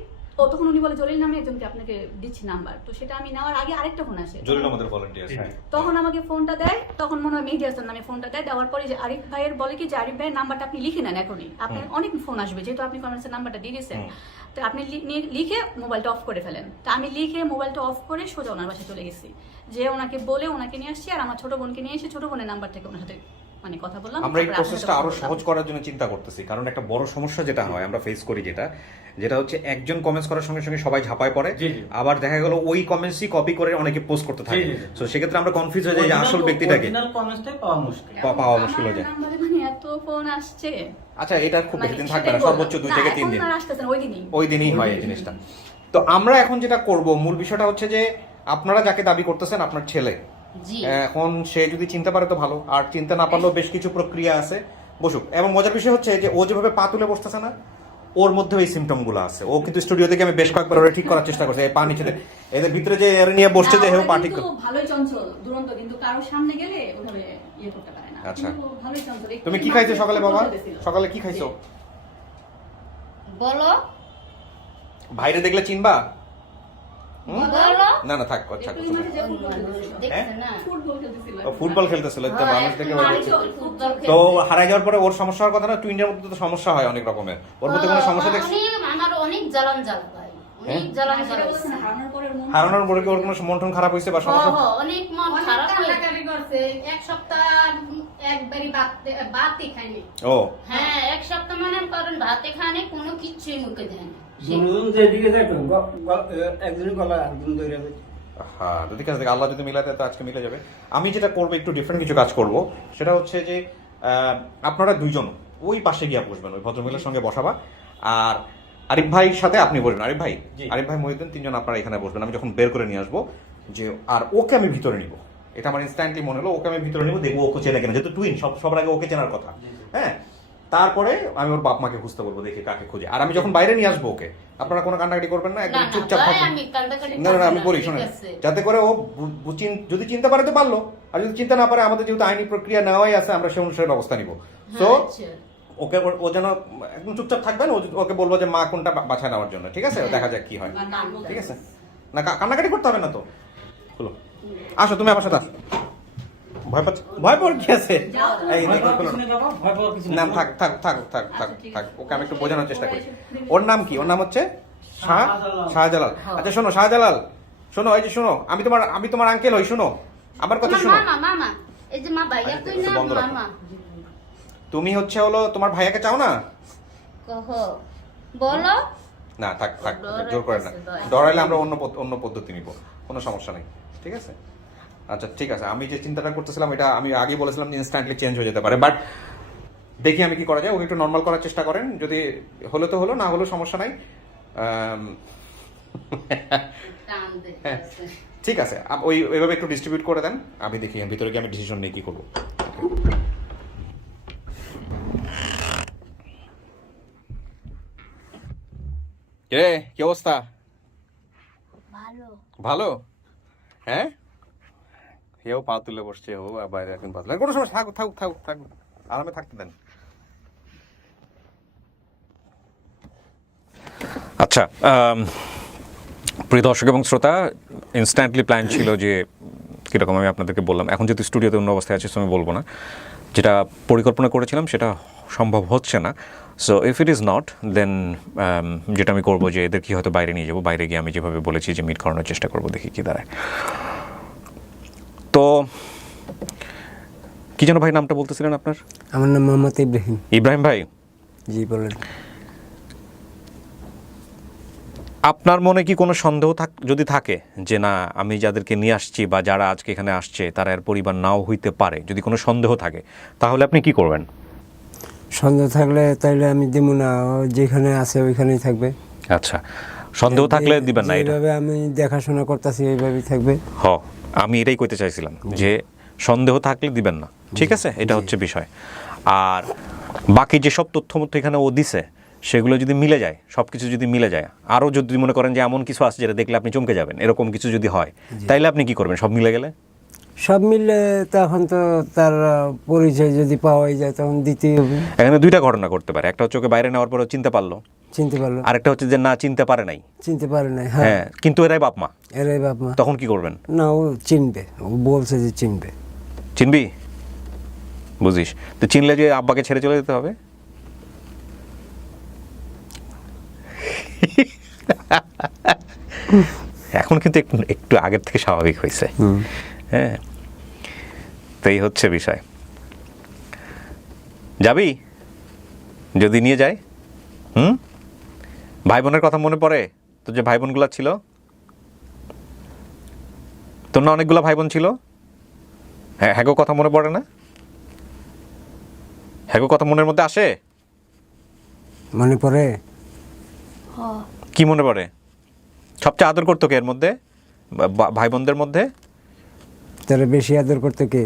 তখন উনি বলে জলিল নামে একজনকে আপনাকে দিচ্ছি নাম্বার। তো সেটা আমি নেওয়ার আগে আরেকটা ফোন আসে। জলিল আমাদের ভলান্টিয়ার। তখন আমাকে ফোনটা দেয়, তখন মনে হয় মেহেদি হাসান নামে ফোনটা দেওয়ার পরে যে আরিফ ভাইয়ের বলে কি যে আরিফ ভাইয়ের নাম্বারটা আপনি লিখে নেন এখনই, আপনার অনেক ফোন আসবে, যেহেতু আপনি কমেন্টসের নাম্বারটা দিয়ে দিয়েছেন, তো আপনি লিখে মোবাইলটা অফ করে ফেলেন। তো আমি লিখে মোবাইলটা অফ করে সোজা ওনার বাসায় চলে গেছি, যে ওনাকে বলে ওনাকে নিয়ে আসছি, আর আমার ছোট বোনকে নিয়ে এসে ছোট বোনের নাম্বার থেকে ওনার সাথে মানে কথা বললাম। আমরা এই তারপরে প্রসেসটা আরো আপনার সাথে সহজ করার জন্য চিন্তা করতেছি, কারণ একটা বড় সমস্যা যেটা হয় আমরা ফেস করি, যেটা হচ্ছে একজন কমেন্টস করার সঙ্গে সঙ্গে সবাই ঝাঁপায় পড়ে, জি, জি। আবার দেখা গেল ওই কমেন্টসই কপি করে অনেকে পোস্ট করতে থাকে। জি, জি, জি। সো সেক্ষেত্রে আমরা কনফিউজ হয়ে যাই যে আসল ব্যক্তিটাকে অরিজিনাল কমেন্টসটাই পাওয়া মুশকিল। পাওয়া মুশকিল হয়ে আমার যায়। নাম্বারে মানে এত ফোন আসছে, আচ্ছা, এটা খুব বেশি দিন থাকবে না, সেটাই সর্বোচ্চ বললাম। 2 থেকে 3 না, দিন। এখন আর আসতেছে না, ওই দিনই হয় এই জিনিসটা। তো আমরা এখন যেটা করব, মূল বিষয়টা হচ্ছে যে আপনারা যাকে দাবি করতেছেন আপনার ছেলে, জি এখন সে যদি চিনতে পারে তো ভালো, আর চিনতে না পারলেও বেশ কিছু প্রক্রিয়া আছে। বসুক। এবং মজার বিষয় হচ্ছে যে ও যেভাবে পা তুলে বসতেছে না, ওর মধ্যে এই সিমটমগুলো আছে। ও কিন্তু স্টুডিও থেকে আমি বেশ কয়েকবার ওরা ঠিক করার চেষ্টা করছে, এই পা নিচে এদের ভিতরে যে এর নিয়ে বসছে যে হেও পা ঠিক করে। ভালোই চঞ্চল দুরন্ত, কিন্তু কারোর সামনে গেলে ওভাবে ইয়ে করতে পারে না। আচ্ছা। কিন্তু ও ভালোই চঞ্চল। তুমি কি খাইছো সকালে বাবা? সকালে কি খাইছো? বলো বাইরে দেখলে চিনবা? বলো। না না থাক, আচ্ছা দেখছে না ফুটবল খেলতেছিল তো হ্যাঁ, মানুষ দেখে ভয় পেয়েছে। ফুটবল তো খেলছে। হারাই যাওয়ার পরে ওর সমস্যা হওয়ার কথা না? টুইনের মধ্যে তো সমস্যা হয় অনেক রকমের, ওর মধ্যে কোনো সমস্যা দেখছি? আমার অনেক জ্বালান জ্বালা ভাই, অনেক জ্বালান জ্বালা। হারানোর পরে কি ওর কোনো মন টন খারাপ হয়েছে বা সমস্যা? অনেক মন খারাপ হয়েছে। কান্নাকাটি করছে, এক সপ্তাহ একবারই ভাতই খায়নি। ও হ্যাঁ, এক সপ্তাহ মনে করেন ভাতে খানে কোনো কিচ্ছুই মুখে দেয় না। দুজন যেদিকে যাইতো একজনের গলা একজন ধরে যাবে। হ্যাঁ, যদি কাজ আল্লাহ যদি মিলাতে তো আজকে মিলে যাবে। আমি যেটা করবো একটু ডিফারেন্ট কিছু কাজ করব, সেটা হচ্ছে যে আপনারা দুইজন ওই পাশে গিয়ে বসবেন, ওই ভদ্রমহিলার সঙ্গে বসাবা। আর আরিফ ভাইয়ের সাথে আপনি বসবেন, আরিফ ভাই মহিউদ্দিন, তিনজন আপনারা এখানে বসবেন। আমি যখন বের করে নিয়ে আসবো যে, আর ওকে আমি ভিতরে নিব, এটা আমার ইনস্ট্যান্টলি মনে হলো, ওকে আমি ভিতরে নিব, দেখবো ওকে চেনে কেনা, যেহেতু টুইন সবার আগে ওকে চেনার কথা। হ্যাঁ, তারপরে আমি ওর বাপ মাকে খুঁজতে বলবো, দেখি কাকে খুঁজে। আর আমি যখন বাইরে নিয়ে আসবো ওকে, আপনারা কোনো কান্নাকাটি করবেন না, একদম চুপচাপ থাকবেন। না না আমি বলি শোনেন, যাতে করে ও যদি চিনতে পারে তো পারলো, আর যদি চিন্তা না পারে, আমাদের যেহেতু আইনি প্রক্রিয়া নেওয়াই আছে, আমরা সেই অনুসারে ব্যবস্থা নিব। তো ওকে, ও যেন একদম চুপচাপ থাকবেন, ওকে বলবো যে মা কোনটা বাছায় নেওয়ার জন্য, ঠিক আছে? দেখা যাক কি হয়, ঠিক আছে? না কান্নাকাটি করতে হবে না তো। হলো, আসো তুমি আমার সাথে আসো। ভয় পাচ্ছ? ভয় পাওয়ার কি আছে? এই ভয় পাওয়ার কিছু নেই বাবা, ভয় পাওয়ার কিছু নেই। নাম থাক, ওকে আমি একটু বোঝানোর চেষ্টা করি। ওর নাম কি? ওর নাম হচ্ছে শাহজালাল। আচ্ছা শোনো শাহজালাল, শোনো, এই যে শোনো, আমি তোমার আঙ্কেল হই, শোনো আমার কথা শোনো। মামা, এই যে মা ভাইয়া তুই না বন্ধ রাখো। মামা। তুমি হলো তোমার ভাইয়াকে চাও না? কহ বলো। না থাক, জোর করে না, ডরাইলে আমরা অন্য পদ্ধতি নিব, কোনো সমস্যা নেই, ঠিক আছে? আচ্ছা ঠিক আছে, আমি যে চিন্তাটা করতেছিলাম এটা আমি আগে বলেছিলাম যে ইনস্ট্যান্টলি চেঞ্জ হয়ে যেতে পারে, বাট দেখি আমি কি করা যায়। ওকে একটু নর্মাল করার চেষ্টা করেন, যদি হলো তো হলো, না হলো সমস্যা নাই। হ্যাঁ ঠিক আছে, ওইভাবে একটু ডিস্ট্রিবিউট করে দেন, আমি দেখি ভিতরে গিয়ে আমি ডিসিশন নিয়ে কি করবো। কে কি অবস্থা? ভালো। ভালো? হ্যাঁ, কেউ পা তুলে বসছে, ও বাইরে এখন পা তুলে, কোনো সময় থাকুক, আরামে থাকতে দেন। আচ্ছা, প্রিয় দর্শক এবং শ্রোতা, ইনস্ট্যান্টলি প্ল্যান ছিল যে কীরকম আমি আপনাদেরকে বললাম, এখন যেহেতু স্টুডিওতে অন্য অবস্থায় আছে আমি বলবো না, যেটা পরিকল্পনা করেছিলাম সেটা সম্ভব হচ্ছে না। So if it is not, then যেটা আমি করবো যে এদেরকে হয়তো বাইরে নিয়ে যাবো, বাইরে গিয়ে আমি যেভাবে বলেছি যে মিট করানোর চেষ্টা করবো, দেখি কী দাঁড়ায়। তো কি যেন ভাই নামটা বলতেছিলেন আপনার? আমার নাম মোহাম্মদ ইব্রাহিম ভাই। জি বলেন। আপনার মনে কি কোনো সন্দেহ যদি থাকে যে না আমি যাদেরকে নিয়ে আসছি বা যারা আজকে এখানে আসছে তারা এর পরিবার নাও হইতে পারে, যদি কোনো সন্দেহ থাকে তাহলে আপনি কি করবেন? সন্দেহ থাকলে তাইলে আমি দেব না, যেখানে আছে ওইখানেই থাকবে। আচ্ছা, সন্দেহ থাকলে দিবেন না? এইভাবে আমি দেখাশোনা করতেছি এইভাবেই থাকবে। আমি এটাই কইতে চাইছিলাম যে সন্দেহ থাকলে দিবেন না, ঠিক আছে? এটা হচ্ছে বিষয়। আর বাকি যেসব তথ্য মতো এখানে ও দিছে সেগুলো যদি মিলে যায়, সব কিছু যদি মিলে যায়, আরও যদি মনে করেন যে এমন কিছু আছে যেটা দেখলে আপনি চমকে যাবেন, এরকম কিছু যদি হয়, তাইলে আপনি কি করবেন? সব মিলে গেলে? সব মিললে তখন তো তার পরিচয় যদি পাওয়াই যায় তখন দিতেই হবে। এখানে দুইটা ঘটনা করতে পারে, একটা হচ্ছে ওকে বাইরে নেওয়ার পরে চিনতে পারলো, আরেকটা হচ্ছে যে না চিনতে পারে নাই। হ্যাঁ, কিন্তু এরাই বাপ মা, তখন কি করবেন? না, ও চিনবে, ও বলছে যে চিনবে। চিনবি? বুঝিস তো, চিনলে যে আব্বাকে ছেড়ে চলে যেতে হবে? এখন কিন্তু একটু আগের থেকে স্বাভাবিক হয়েছে। হ্যাঁ, তো এই হচ্ছে বিষয়। যাবি যদি নিয়ে যায়? ভাই বোনের কথা মনে পড়ে তোর? যে ভাই বোনগুলা ছিল তোর, না অনেকগুলা ভাই বোন ছিল? হ্যাঁ, হ্যাগো কথা মনে পড়ে না? হ্যাগো কথা মনের মধ্যে আসে? মনে পড়ে? কি মনে পড়ে? সবচেয়ে আদর করতো কে এর মধ্যে, ভাই বোনদের মধ্যে? তারা বেশি আদর করতো কে?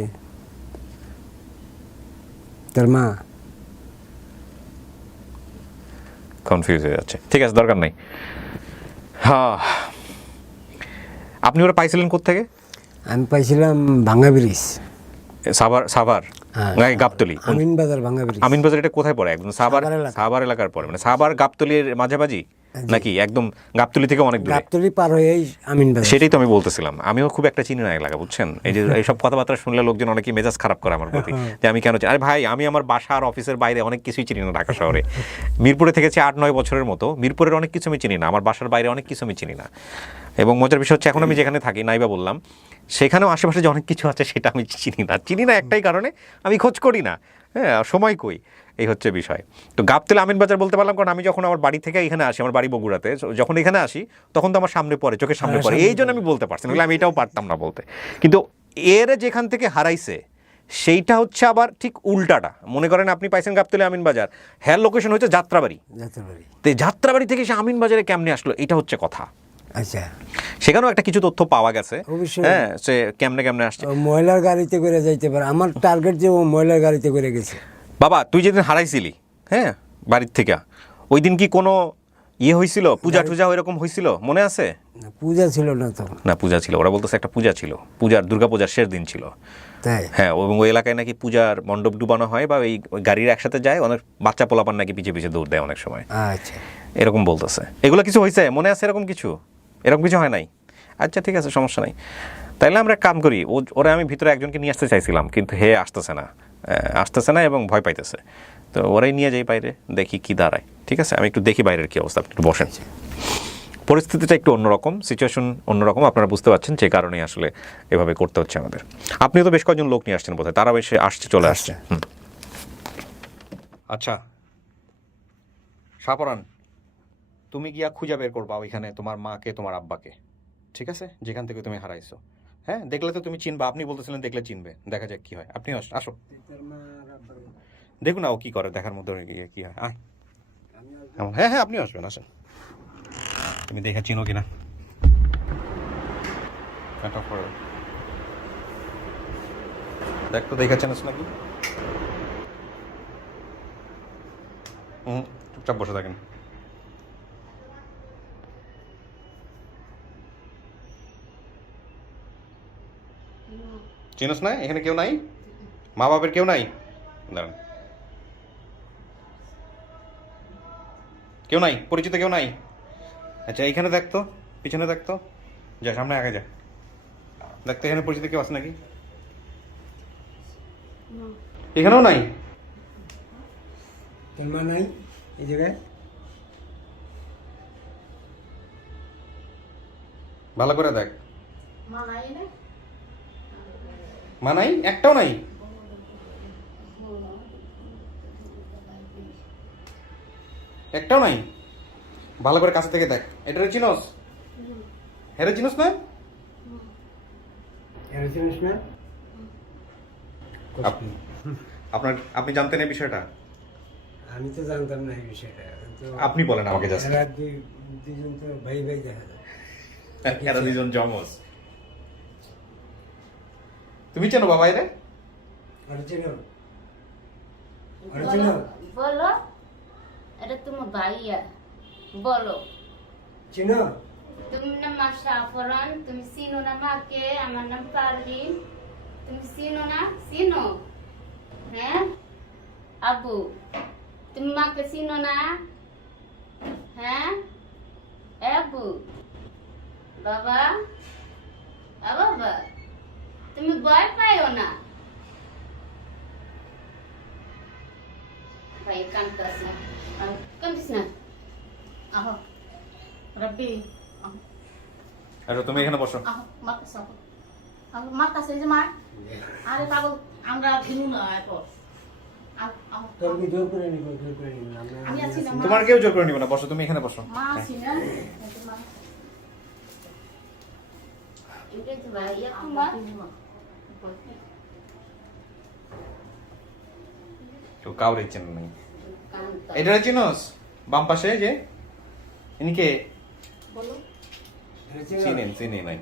তার মা। কনফিউজ হয়ে যাচ্ছে। ঠিক আছে, দরকার নাই। হ্যাঁ, আপনি ওরা পাইছিলেন কোত্থেকে? আমি পাইছিলাম ভাঙ্গা ব্রিজ, সাভার হ্যাঁ। গাবতলী। আমিন বাজার ভাঙ্গা ব্রিজ। আমিন বাজার এটা কোথায় পড়ে? একদম সাভার সাভার এলাকা। সাভার এলাকার পরে, মানে সাভার গাবতলীর মাঝামাঝি নাকি একদম গাবতলী থেকে অনেক দূরে? গাবতলী পার হয়েই আমিন বাজার। সেটাই তো আমি বলতেছিলাম, আমিও খুব একটা চিনি না এলাকা, বুঝছেন? এই যে এইসব কথাবার্তা শুনলে লোকজন অনেকেই মেজাজ খারাপ করে আমার প্রতি, যে আমি কেন চিনি। আরে ভাই, আমি আমার বাসা আর অফিসের বাইরে অনেক কিছুই চিনি না ঢাকা শহরে। মিরপুরে থেকেছি 8-9 বছরের মতো, মিরপুরের অনেক কিছু আমি চিনি না, আমার বাসার বাইরে অনেক কিছু আমি চিনি না। এবং মজার বিষয় হচ্ছে, এখন আমি যেখানে থাকি, নাইবা বললাম, সেখানেও আশেপাশে যে অনেক কিছু আছে সেটা আমি চিনি না একটাই কারণে, আমি খোঁজ করি না। হ্যাঁ, সময় কই, এই হচ্ছে বিষয়। তো গাবতলী আমিন বাজার বলতে পারলাম কারণ আমি যখন আমার বাড়ি থেকে এখানে আসি, আমার বাড়ি বগুড়াতে, যখন এখানে আসি তখন তো আমার সামনে পড়ে, চোখের সামনে পড়ে, এই জন্য আমি বলতে পারছি না, আমি এটাও পারতাম না বলতে। কিন্তু এর যেখান থেকে হারাইছে সেইটা হচ্ছে আবার ঠিক উল্টাটা। মনে করেন আপনি পাইছেন গাবতলী আমিন বাজার, হ্যাঁ লোকেশন হচ্ছে যাত্রাবাড়ি। তো যাত্রাবাড়ি থেকে সে আমিন বাজারে কেমনে আসলো, এটা হচ্ছে কথা। আচ্ছা, সেখানেও একটা কিছু তথ্য পাওয়া গেছে, অবশ্যই। হ্যাঁ, সে কেমনে আসছে। ময়লার গাড়িতে করে যাইতে পারে, আমার টার্গেট যে ও ময়লার গাড়িতে করে গেছে। বাবা, তুই যেদিন হারাইছিলি, হ্যাঁ, বাড়ির থেকে, ওই দিন কি কোনো ইয়ে হয়েছিল, পূজা টুজা ওইরকম হয়েছিল, মনে আছে? পূজা ছিল না তখন। না, পূজা ছিল, ওরা বলতেছে একটা পূজা ছিল, দুর্গা পূজার শেষ দিন ছিল। তাই? হ্যাঁ, এবং ওই এলাকায় নাকি পূজার মণ্ডপ ডুবানো হয়, বা ওই গাড়ির একসাথে যায়, অনেক বাচ্চা পোলাপান নাকি পিছিয়ে দৌড় দেয় অনেক সময়, আচ্ছা, এরকম বলতেছে। এগুলো কিছু হয়েছে, মনে আছে? এরকম কিছু হয় নাই? আচ্ছা, ঠিক আছে, সমস্যা নাই। তাইলে আমরা এক কাম করি, ওরা আমি ভিতরে একজনকে নিয়ে আসতে চাইছিলাম, কিন্তু হে আসতেছে না এবং ভয় পাইতেছে। তো ওরাই নিয়ে যাই বাইরে, দেখি কি দাঁড়ায়। ঠিক আছে, আমি একটু দেখি বাইরের কি অবস্থা, আপনি একটু বসেন। পরিস্থিতিটা একটু অন্যরকম, সিচুয়েশন অন্যরকম, আপনারা বুঝতে পারছেন, যে কারণেই আসলে এভাবে করতে হচ্ছে আমাদের। আপনিও তো বেশ কয়েকজন লোক নিয়ে আসছেন বোধহয়, তারাও এসে চলে আসছে। আচ্ছা, সাপরান, তুমি গিয়া খুঁজে বের করবা ওইখানে তোমার মাকে, তোমার আব্বাকে, ঠিক আছে, যেখান থেকে তুমি হারাইছো। হ্যাঁ, দেখলে তো তুমি চিনবা, আপনি বলতেছিলেন দেখলে চিনবে, দেখা যাক কি হয়। আপনি আসো, দেখুন না ও কি করে, দেখার মধ্যে কি হয়। হ্যাঁ, আপনিও আসবেন, আসেন। তুমি দেখে চিনো কিনা, দেখ তো দেখে চিনিস নাকি। চুপচাপ বসে থাকেন। চিনিস না? এখানে কেউ নাই? মা বাবার কেউ নাই? দাঁড়ান, কেউ নাই? পরিচিত কেউ নাই? আচ্ছা, এইখানে দেখতো, পিছনে দেখতো, যা সামনে আগে যা, দেখতো এখানে পরিচিত কেউ আছে নাকি? এখানেও নাই? তোর মা নাই এই জায়গায়? ভালো করে দেখ। মা নাই? একটাও নাই? একটাও নাই? ভালো করে কাছে থেকে দেখ। এটারে চিনোস? হেরে চিনোস না? আপনি জানতেন এই বিষয়টা? আমি তো জানতাম না এই বিষয়টা। আপনি বলেন আমাকে জাস্ট। দুজন তো ভাই ভাই দেখা যায়। এরা দুজন জমজ। তুমি চেনো বাবা এরে? বলো, এটা তোমার ভাইয়া, বলো। চিনো? তুমি না মা সাফরান, তুমি চিনো না মাকে? আমার নাম পারভিন, তুমি চিনো না? চিনো? হ্যাঁ আবু, তুমি মাকে চিনো না? হ্যাঁ আবু, বাবা, বাবা, তুমি ভয় পাইও না। ভাই কান্তাস না, কান্দিস না। আহ রব্বি, আরে তুমি এখানে বসো। মাকে সব মাতা সে যে মার, আরে পাগল, আমরা ভিনু না এরপর। তোর কি জোর করে নিব? জোর করে নিব না। আমি আছি না, তোমার কেউ জোর করে নিবে না, বসো, তুমি এখানে বসো। মা আছি না। এটাই তো ভাই, এখন মা তো কাউরে চেন নাই। এটারে চিনোস? বাম পাশে যে ইনি কে? বলো। চিনি নাই।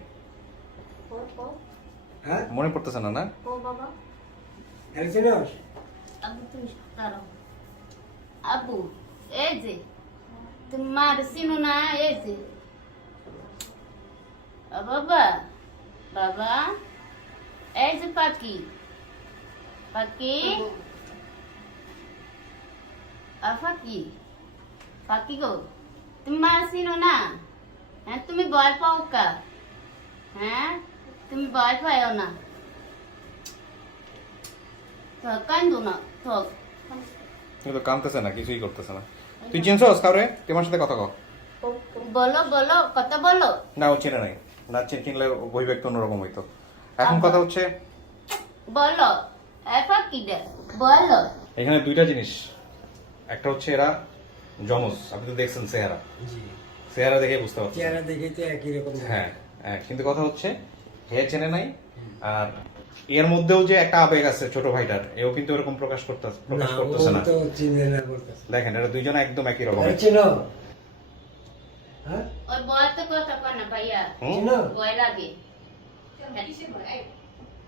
হ্যাঁ, মনে পড়তেছে না? না ও বাবা, চিনোস? আবু তুমি দাঁড়াও। আবু, এই যে তোমার চিনো না এই যে বাবা বাবা এই যে পাখি পাখি পাখি পাখি গো তুমি মা চিনো না হ্যাঁ তুমি ভয় পাও কা হ্যাঁ তুমি ভয় পাও না তো কান্দো না তো কিন্তু কাঁদতেছে না, কিছুই করতেছে না। তুই চিনছস কাউরে? তোমার সাথে কথা কও। বলো বলো কথা বলো না, ও চেনে নাই। না চিনলে বই ব্যক্তি অন্যরকম হইতো। এখন কথা হচ্ছে বলো পাখি দে বলো এখানে দুইটা জিনিস। একটা হচ্ছে এরা জমজ, আপনি তো দেখছেন চেহারা, চেহারা দেখে বুঝতে পারছেন। চেহারা দেখে তো একই রকম হ্যাঁ, কিন্তু কথা হচ্ছে হে চেনে নাই, আর এর মধ্যেও যে একটা আবেগ আছে ছোট ভাইটার, এও কিন্তু এরকম প্রকাশ করতেছে না। দেখেন এরা দুইজন একদম একই রকম। চিনো হ্যাঁ ওই বয় তো কথা কয় না ভাইয়া চিনো ভয় লাগে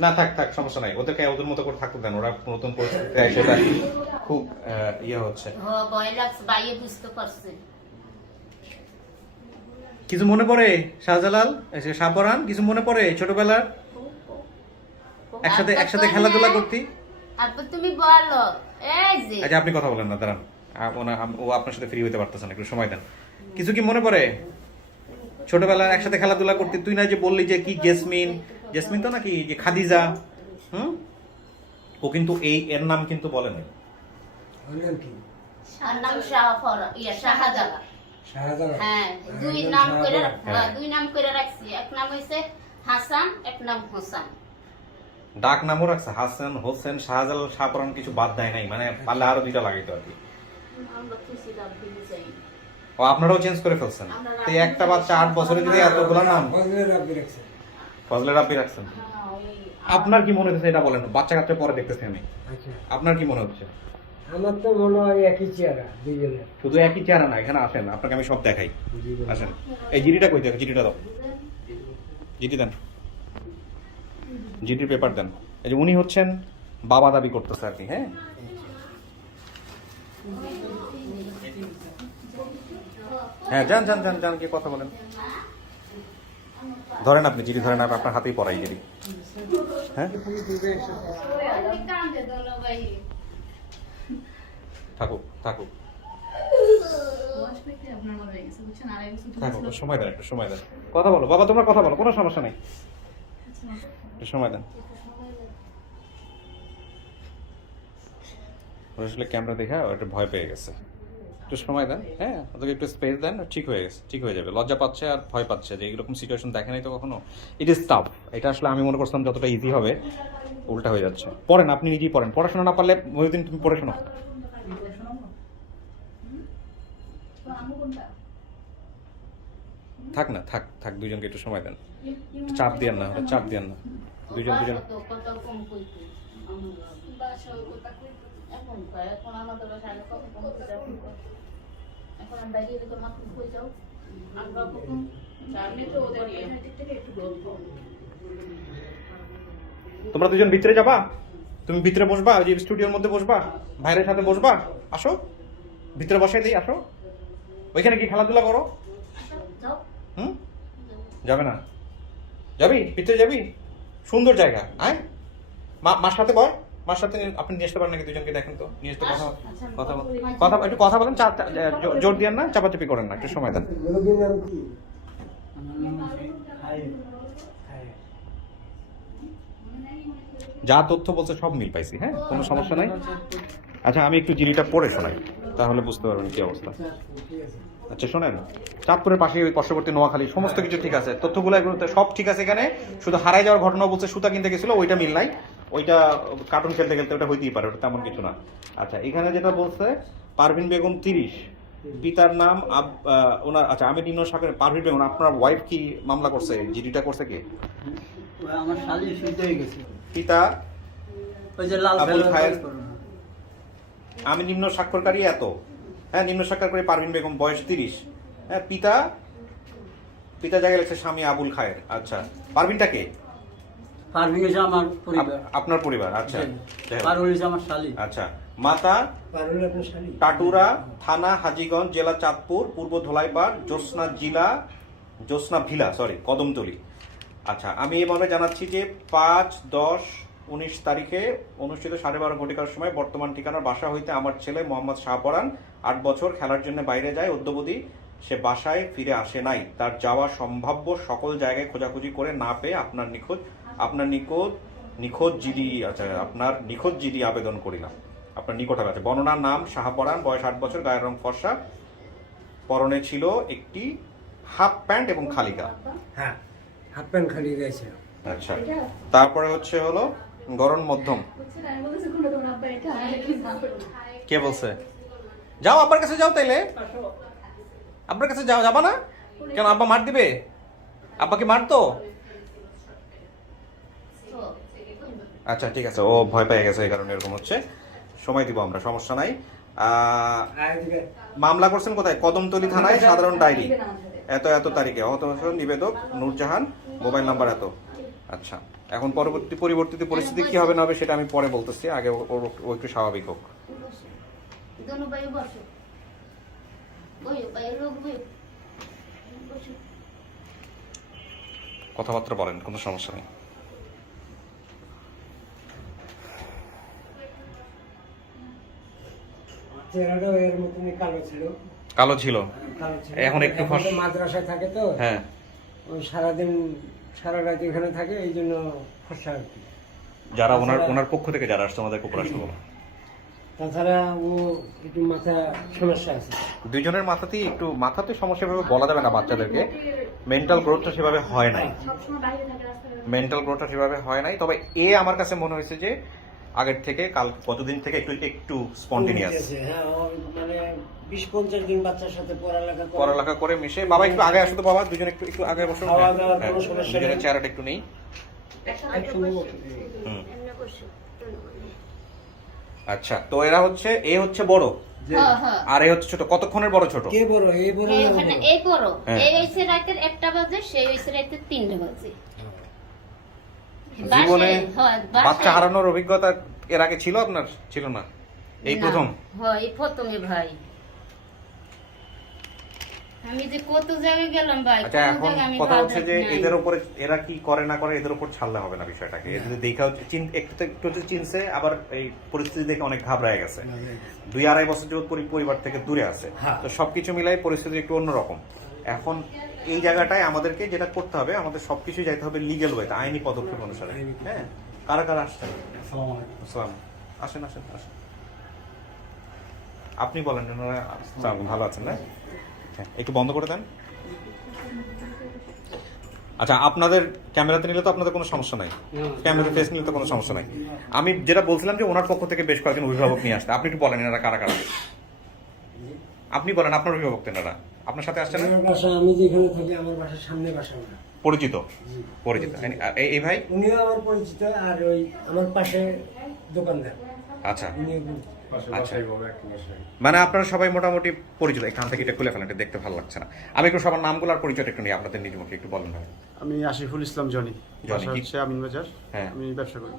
না থাক সমস্যা নাই, ওদেরকে ওদের মতো করে থাকতে দেন। ওরা নতুন পরিস্থিতিতে সেটা খুব ইয়ে হচ্ছে। ভয় লাগছে বাইরে বুঝতে পারছে কিছু মনে পড়ে শাহজালাল, সাপরান, কিছু মনে পড়ে ছোটবেলার একসাথে খেলাধুলা করতি? আপু তুমি বলো এই যে আচ্ছা আপনি কথা বলেন না, দাঁড়ান। ও আপনার সাথে ফ্রি হতে পারতেছে না, একটু সময় দেন। কিছু কি মনে পড়ে ছোটবেলায় একসাথে খেলাধুলা করতি? তুই না যে বললি যে কি জেসমিন তো নাকি যে খাদিজা, ও কিন্তু এর নাম কিন্তু বলে নাই। আর নাম শাহজালাল। হ্যাঁ দুই নাম করে রাখছি, এক নাম হইছে হাসান, এক নাম হোসেন। ডাক নামও রাখছে হাসান, হোসেন, শাহজালাল, শাহপরান, কিছু বাদ দেয় নাই, মানে পারলে আরো দুইটা লাগাইতো আর কি। ও আপনারাও চেঞ্জ করে ফেলছেন। তো একটা বাচ্চা 8 বছরে যদি এতগুলো নাম ফজলে রাব্বি রাখছেন, আপনার কি মনে হচ্ছে এটা বলেন? বাচ্চা কাচ্চা পরে দেখতেছি আমি, আপনার কি মনে হচ্ছে? আমার তো মনে হয় একই চেহারা দুইজনের। শুধু একই চেহারা না, এখানে আসেন, আপনাকে আমি সব দেখাই। আসেন, এই জিডিটা কই দেখো, জিডিটা দাও, জিডি দেন, জিডির পেপার দেন। এই যে উনি হচ্ছেন বাবা দাবি করতেছে আর কি। হ্যাঁ, হ্যাঁ যান যান যান যান, কি কথা বলেন। ধরেন আপনি জিডি ধরেন, আপনার হাতেই পড়াই জিডি। হ্যাঁ থাকুক থাকুক থাকুক, সময় দেন, একটু সময় দেন, কথা বলো বাবা, তোমরা কথা বলো, কোনো সমস্যা নেই, একটু সময় দেন। আসলে ক্যামেরা দেখা একটা ভয় পেয়ে গেছে, একটু সময় দেন। হ্যাঁ, ওদেরকে একটু স্পেস দেন, ঠিক হয়ে গেছে, ঠিক হয়ে যাবে। লজ্জা পাচ্ছে আর ভয় পাচ্ছে যে এইরকম সিচুয়েশন দেখে নাই তো কখনো। It is tough. এটা আসলে আমি মনে করছিলাম যতটা ইজি হবে, উল্টা হয়ে যাচ্ছে। পড়েন, আপনি নিজেই পড়েন, পড়াশোনা না পারলে মহিউদ্দিন তুমি পড়ে শোনো। থাক না, থাক দুইজনকে একটু সময় দেন, চাপ দিয়েন না, চাপ দিয়েন না, দুইজন তোমরা দুজন ভিতরে যাবা, তুমি ভিতরে বসবা, ওই যে স্টুডিওর মধ্যে বসবা, ভাইয়ের সাথে বসবা। আসো ভিতরে বসাই দিই, আসো। ওইখানে কি খেলাধুলা করো? যাবে না? যাবি ভিতরে, যাবি? সুন্দর জায়গা। আয় মার সাথে বয়, মার সাথে আপনি নিয়ে আসতে পারেন নাকি? দুজনকে দেখেন তো, নিয়ে আসতে। একটু কথা বলেন, জোর দিয়েন না, চাপাচাপি করেন না, একটু সময় দেন। যা তথ্য বলছে সব মিল পাইছি। হ্যাঁ, কোনো সমস্যা নাই। আচ্ছা আমি একটু জিনিসটা পড়ে শোনাই, তাহলে বুঝতে পারবেন কি অবস্থা। আচ্ছা শোনেন, চাঁদপুরের পাশে ওই পার্শ্ববর্তী নোয়াখালী সমস্ত কিছু ঠিক আছে, তথ্যগুলো এগুলোতে সব ঠিক আছে। এখানে শুধু হারাই যাওয়ার ঘটনা বলছে, সুতা কিনতে গেছিল, ওইটা মিল নাই, ওইটা কার্টুন খেলতে খেলতে ওটা হইতেই পারে, ওটা তেমন কিছু না। আচ্ছা এখানে যেটা বলছে পারভিন বেগম 30, পিতার নাম ওনার, আচ্ছা আমি নিম্ন শাখার পারভিন বেগম, আপনার ওয়াইফ কি মামলা করছে? জিডিটা করছে কে? আমার শালি শুনতে হয়ে গেছে। পিতা ওই যে লাল আবুল খায়ের, আমি নিম্ন স্বাক্ষরকারী এত। হ্যাঁ, নিম্ন স্বাক্ষরকারী পারভিন বেগম, বয়স 30। হ্যাঁ, পিতা জায়গায় লেগেছে স্বামী আবুল খায়ের। আচ্ছা পারভিনটা কে? পারভিন হয়েছে আমার পরিবার, আপনার পরিবার, আচ্ছা যাই হোক। পারুল হয়েছে আমার শালি। আচ্ছা, মাতা পারুল আপনার শালী? টাটুরা, থানা হাজীগঞ্জ, জেলা চাঁদপুর, পূর্ব ধোলাইপাড়, জ্যোৎস্না ভিলা কদমতলী। আচ্ছা, আমি এভাবে জানাচ্ছি যে 5-10-19 তারিখে অনুষ্ঠিত 12:30 ঘটিকার সময় বর্তমান ঠিকানার বাসা হইতে আমার ছেলে মোহাম্মদ শাহপরান 8 বছর খেলার জন্য বাইরে যায়। অদ্যবধি সে বাসায় ফিরে আসে নাই। তার যাওয়া সম্ভাব্য সকল জায়গায় খোঁজাখুঁজি করে না পেয়ে আপনার নিখোঁজ জিডি আবেদন করিলাম। আপনার নিকট আছে বর্ণনার নাম শাহপরান, বয়স 8 বছর, গায়ের রং ফর্সা, পরনে ছিল একটি হাফ প্যান্ট এবং খালি গা। হ্যাঁ, হাফ প্যান্ট খালি গেছে। আচ্ছা, তারপরে হলো গড়ন মধ্যম। কে বলছে? যাও আব্বার কাছে যাও, তাইলে আব্বার কাছে যাবা না কেন? আব্বা মার দিবে? আব্বাকে মারতো? আচ্ছা ঠিক আছে, ও ভয় পেয়ে গেছে, এই কারণে এরকম হচ্ছে। সময় দিব আমরা, সমস্যা নাই। মামলা করছেন কোথায়? কদমতলী থানায়, সাধারণ ডায়েরি, এত তারিখে, নিবেদক নূরজাহান, মোবাইল নাম্বার এত। আচ্ছা, এখন পরিবর্তিত পরিস্থিতি কি হবে না হবে সেটা আমি পরে বলতেছি, আগে ও একটু স্বাভাবিক হোক। दोनों भाई बसो बसो भाई लोग भी बसो কথাবার্তা বলেন, কোনো সমস্যা নেই। চেহারাটাও এর মতনই কালো ছিল। কালো ছিল, কালো ছিল। এখন একটু এখন তো মাদ্রাসায় থাকে তো, হ্যাঁ, ওই সারাদিন সারা রাত এখানে থাকে, এই জন্য ফর্সা আর কি। যারা ওনার পক্ষ থেকে যারা আসছে আমাদের উপর আসলে তাছাড়া ও একটু মাথা সমস্যা আছে। দুইজনের মাথাতে সমস্যা ভাবে বলা যাবে না, বাচ্চাদেরকে মেন্টাল গ্রোথটা সেভাবে হয় নাই। তবে আমার কাছে মনে হয়েছে যে আগের থেকে কতদিন থেকে একটু স্পন্টেনিয়াস। হ্যাঁ, মানে 20-50 দিন বাচ্চার সাথে পড়ালেখা করে মিশে। বাবা একটু আগে আসো তো, বাবা দুজনে একটু আগে বসো, দুজনের চেহারাটা একটু নেই। আচ্ছা, তো এ হচ্ছে বড় আর এ হচ্ছে ছোট। কতক্ষণের বড় ছোট? কে বড়? এই বড়, এই বড়, এই হইছে রাতের 1টা বাজে, সেই হইছে রাতের 3টা বাজে। জীবনে বাচ্চা হারানোর অভিজ্ঞতা এর আগে ছিল আপনার? ছিল না, এই প্রথম? হ্যাঁ, এই প্রথমে ভাই। আমি যে কত জায়গায় গেলাম ভাই। আচ্ছা, এখন কথা হচ্ছে যে এদের উপরে এরা কি করে না করে এদের উপর ছাড়লে হবে না বিষয়টাকে। এদের দেখা একটু চিনছে, আবার এই পরিস্থিতি দেখে অনেক ঘাবড়ায় গেছে। 2-2.5 বছর যাবত পরিবার থেকে দূরে আছে, তো সবকিছু মিলাই পরিস্থিতি একটু অন্যরকম। এখন এই জায়গাটায় আমাদেরকে যেটা করতে হবে, আমাদের সবকিছু যাইতে হবে লিগ্যাল ওয়েতে, আইনি পদক্ষেপ অনুসারে। হ্যাঁ, কারা আসছেন? আসসালাম, আসেন। আপনি বলেন, ভালো আছেন না? একটু বন্ধ করে দেন। আচ্ছা, আপনাদের ক্যামেরাতে নিলে তো আপনাদের কোনো সমস্যা নাই, ক্যামেরা ফেস নিলে তো কোনো সমস্যা নাই। আমি যেটা বলছিলাম যে ওনার পক্ষ থেকে বেশ কয়েকজন অভিভাবক নিয়ে আসতে, আপনি একটু বলেন এনারা কারা। আপনি বলেন, আপনার অভিভাবক এনারা আপনার সাথে আসছেন? আমি যেখানে থাকি আমার বাসার সামনে বাসা। পরিচিত। এই ভাই উনিও আমার পরিচিত, আর ওই আমার পাশে দোকানদার। আচ্ছা, মানে আপনারা সবাই মোটামুটি পরিচিত। এখান থেকে এটা খুলে ফেলেন, এটা দেখতে ভালো লাগছে না। আমি একটু সবার নামগুলো আর পরিচয় একটু নিই, আপনাদের নিজ মুখে একটু বলেন। আমি আশিফুল ইসলাম জনি, হচ্ছে আমিন বাজার। হ্যাঁ, আমি ব্যবসা করি।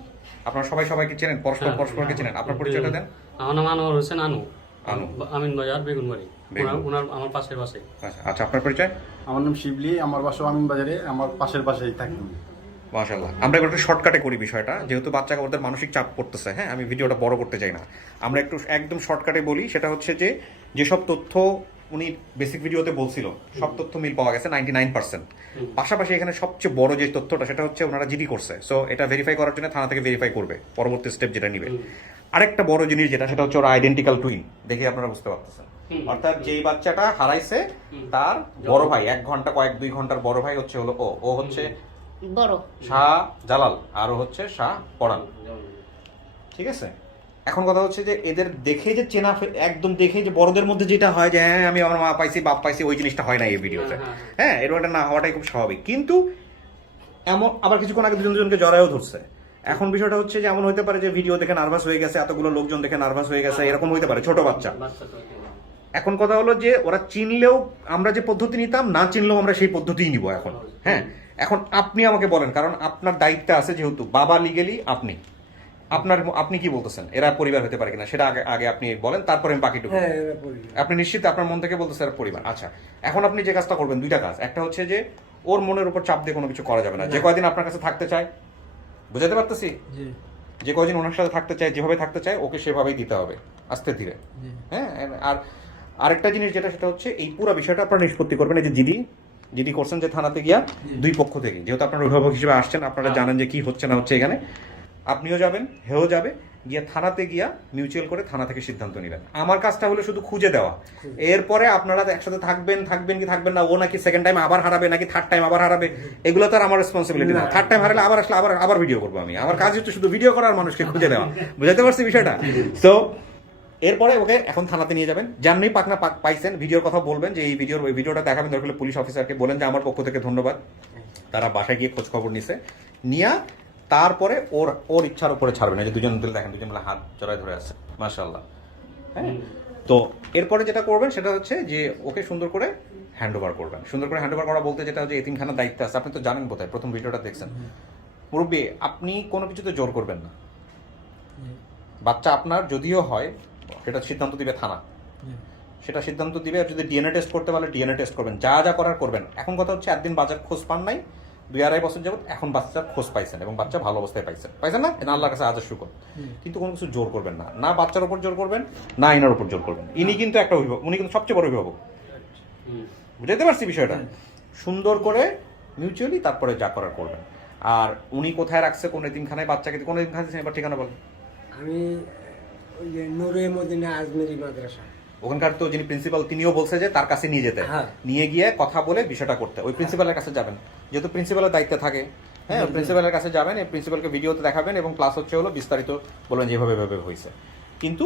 আপনারা সবাইকে চেনেন, পরস্পরকে চেনেন। আপনার পরিচয়টা দেন। আমার নাম আনোয়ার হোসেন আনু, আমিন বাজার, বেগুনবাড়ি। ওনার আমার পাশের বাসে। আচ্ছা, আপনার পরিচয়? আমার নাম শিবলি, আমার বাসা আমিন বাজারে, আমার পাশের বাসায় থাকি। মাশাআল্লাহ। আমরা একটু শর্টকাটে করি বিষয়টা, যেহেতু বাচ্চাকে ওদের মানসিক চাপ পড়তেছে। হ্যাঁ, আমি ভিডিওটা বড় করতে চাই না, আমরা একটু একদম শর্টকাটে বলি। সেটা হচ্ছে যে যেসব তথ্য উনি বেসিক ভিডিওতে বলছিল, সব তথ্য মিল পাওয়া গেছে 99%। পাশাপাশি এখানে সবচেয়ে বড় যে তথ্যটা, সেটা হচ্ছে ওনারা জিডি করছে। সো এটা ভেরিফাই করার জন্য থানা থেকে ভেরিফাই করবে, পরবর্তী স্টেপ যেটা নিবে। আরেকটা বড় জিনিস যেটা, সেটা হচ্ছে ওরা আইডেন্টিক্যাল টুইন। দেখে আপনারা বুঝতে পারতেছেন, অর্থাৎ যেই বাচ্চাটা হারাইছে তার বড় ভাই, 1 ঘন্টা 2 ঘন্টার বড় ভাই হচ্ছে ও হচ্ছে বড় শাহ জালাল, আর হচ্ছে শাহ পরান। ঠিক আছে, এখন কথা হচ্ছে যে এদের দেখে যে চেনা, একদম দেখে যে বড়দের মধ্যে যেটা হয় যে হ্যাঁ আমি আমার মা পাইছি বাপ পাইছি, ওই জিনিসটা হয় না এই ভিডিওতে। হ্যাঁ, এরকম একটা না হওয়াটাই খুব স্বাভাবিক। কিন্তু এমন আবার কিছুক্ষণ আগে দুজনকে জড়ায়ও ধরছে। এখন বিষয়টা হচ্ছে যে এমন হতে পারে যে ভিডিও দেখে নার্ভাস হয়ে গেছে, এতগুলো লোকজন দেখে নার্ভাস হয়ে গেছে, এরকম হতে পারে, ছোট বাচ্চা। এখন কথা হলো যে ওরা চিনলেও আমরা যে পদ্ধতি নিতাম, না চিনলেও আমরা সেই পদ্ধতিই নিব এখন। হ্যাঁ, এখন আপনি আমাকে বলেন, কারণ আপনার দায়িত্ব আছে যেহেতু বাবা লিগেলি আপনি কি বলতেছেন এরা পরিবার হতে পারে কিনা সেটা আগে আপনি বলেন, তারপরে আমি বাকিটুকু। হ্যাঁ এরা পরিবার। আপনি নিশ্চিত আপনার মন থেকে বলতেছেন এরা পরিবার। আচ্ছা, এখন আপনি যে কাজটা করবেন, দুইটা কাজ। একটা হচ্ছে যে ওর মনের উপর চাপ দিয়ে কোনো কিছু করা যাবে না। যে কয়দিন আপনার কাছে থাকতে চায়, বুঝাতে পারতেছি, যে কয়দিন ওনার সাথে থাকতে চায়, যেভাবে থাকতে চায় ওকে সেভাবেই দিতে হবে আস্তে ধীরে। হ্যাঁ, আর আরেকটা জিনিস যেটা, সেটা হচ্ছে এই পুরো বিষয়টা আপনারা নিষ্পত্তি করবেন এই যে জিডি করছেন যে থানাতে গিয়া, দুই পক্ষ থেকে, যেহেতু আপনার অভিভাবক হিসেবে আসছেন, আপনারা জানেন যে কি হচ্ছে না হচ্ছে এখানে। আপনিও যাবেন, হেও যাবে, গিয়ে থানাতে গিয়া মিউচুয়াল করে থানা থেকে সিদ্ধান্ত নিবেন। আমার কাজটা হলো শুধু খুঁজে দেওয়া। এরপরে আপনারা একসাথে থাকবেন কি থাকবেন না, ও নাকি সেকেন্ড টাইম আবার হারাবে নাকি থার্ড টাইম আবার হারাবে, এগুলো তো আর আমার রেসপন্সিবিলিটি না। থার্ড টাইম হারালে আবার আসলে আবার ভিডিও করবো আমি। আমার কাজ হচ্ছে শুধু ভিডিও করার, মানুষকে খুঁজে দেওয়া। বুঝাতে পারছি বিষয়টা? তো এরপরে ওকে এখন থানাতে নিয়ে যাবেন। জাননি পাকনা পাইছেন, ভিডিওর কথা বলবেন যে এই ভিডিওটা দেখাবেন, দরকার হলে পুলিশ অফিসারকে বলেন যে আমার পক্ষ থেকে ধন্যবাদ, তারা বাসায় গিয়ে খোঁজ খবর নিছে, নিয়া তারপরে ওর ইচ্ছার উপরে ছাড়বেন। এই যে দুজন দেখেন, দুজন মিলে হাত জড়ায় ধরে আছে, মাশাআল্লাহ। হ্যাঁ, তো এরপরে যেটা করবেন সেটা হচ্ছে যে ওকে সুন্দর করে হ্যান্ড ওভার করবেন। সুন্দর করে হ্যান্ড ওভার করা বলতে যেটা হচ্ছে এতিমখানার দায়িত্ব আছে, আপনি তো জানেন বোধহয়, প্রথম ভিডিওটা দেখছেন। মুরব্বী, আপনি কোনো কিছুতে জোর করবেন না। বাচ্চা আপনার যদিও হয়, সেটা সিদ্ধান্ত দিবে থানা, সেটা সিদ্ধান্ত দিবে। আর যদি ডিএনএ টেস্ট করতে পারলে ডিএনএ টেস্ট করবেন, যা করার করবেন। এখন কথা হচ্ছে একদিন বাচ্চার খোঁজ পান নাই, 2-2.5 বছর যাবত, এখন বাচ্চার খোঁজ পাইছেন এবং বাচ্চা ভালো অবস্থায় পাইছেন না, এটা আল্লাহর কাছে আজ শুকর। কিন্তু কোনো কিছু জোর করবেন না, না বাচ্চার উপর জোর করবেন, না এনার উপর জোর করবেন। ইনি কিন্তু একটা অভিভাবক, উনি কিন্তু সবচেয়ে বড় অভিভাবক। বুঝতে পারছি বিষয়টা? সুন্দর করে মিউচুয়ালি তারপরে যা করার করবেন। আর উনি কোথায় রাখছে, কোন এতিমখানায় বাচ্চাকে, কোন এতিমখানায়, এবার ঠিকানা বলেন। আমি ওই যে নূরে মদিনা আজমেরি মাদ্রাসা, ওখানকার তো যিনি প্রিন্সিপাল, তিনিও বলছে যে তার কাছে নিয়ে যেতে, নিয়ে গিয়ে কথা বলে বিষয়টা করতে। ওই প্রিন্সিপালের কাছে যাবেন, যেহেতু প্রিন্সিপালের দায়িত্বে থাকে। হ্যাঁ, প্রিন্সিপালের কাছে যাবেন, এই প্রিন্সিপালকে ভিডিওতে দেখাবেন এবং প্লাস হচ্ছে হলো বিস্তারিত বলবেন যেভাবে হয়েছে। কিন্তু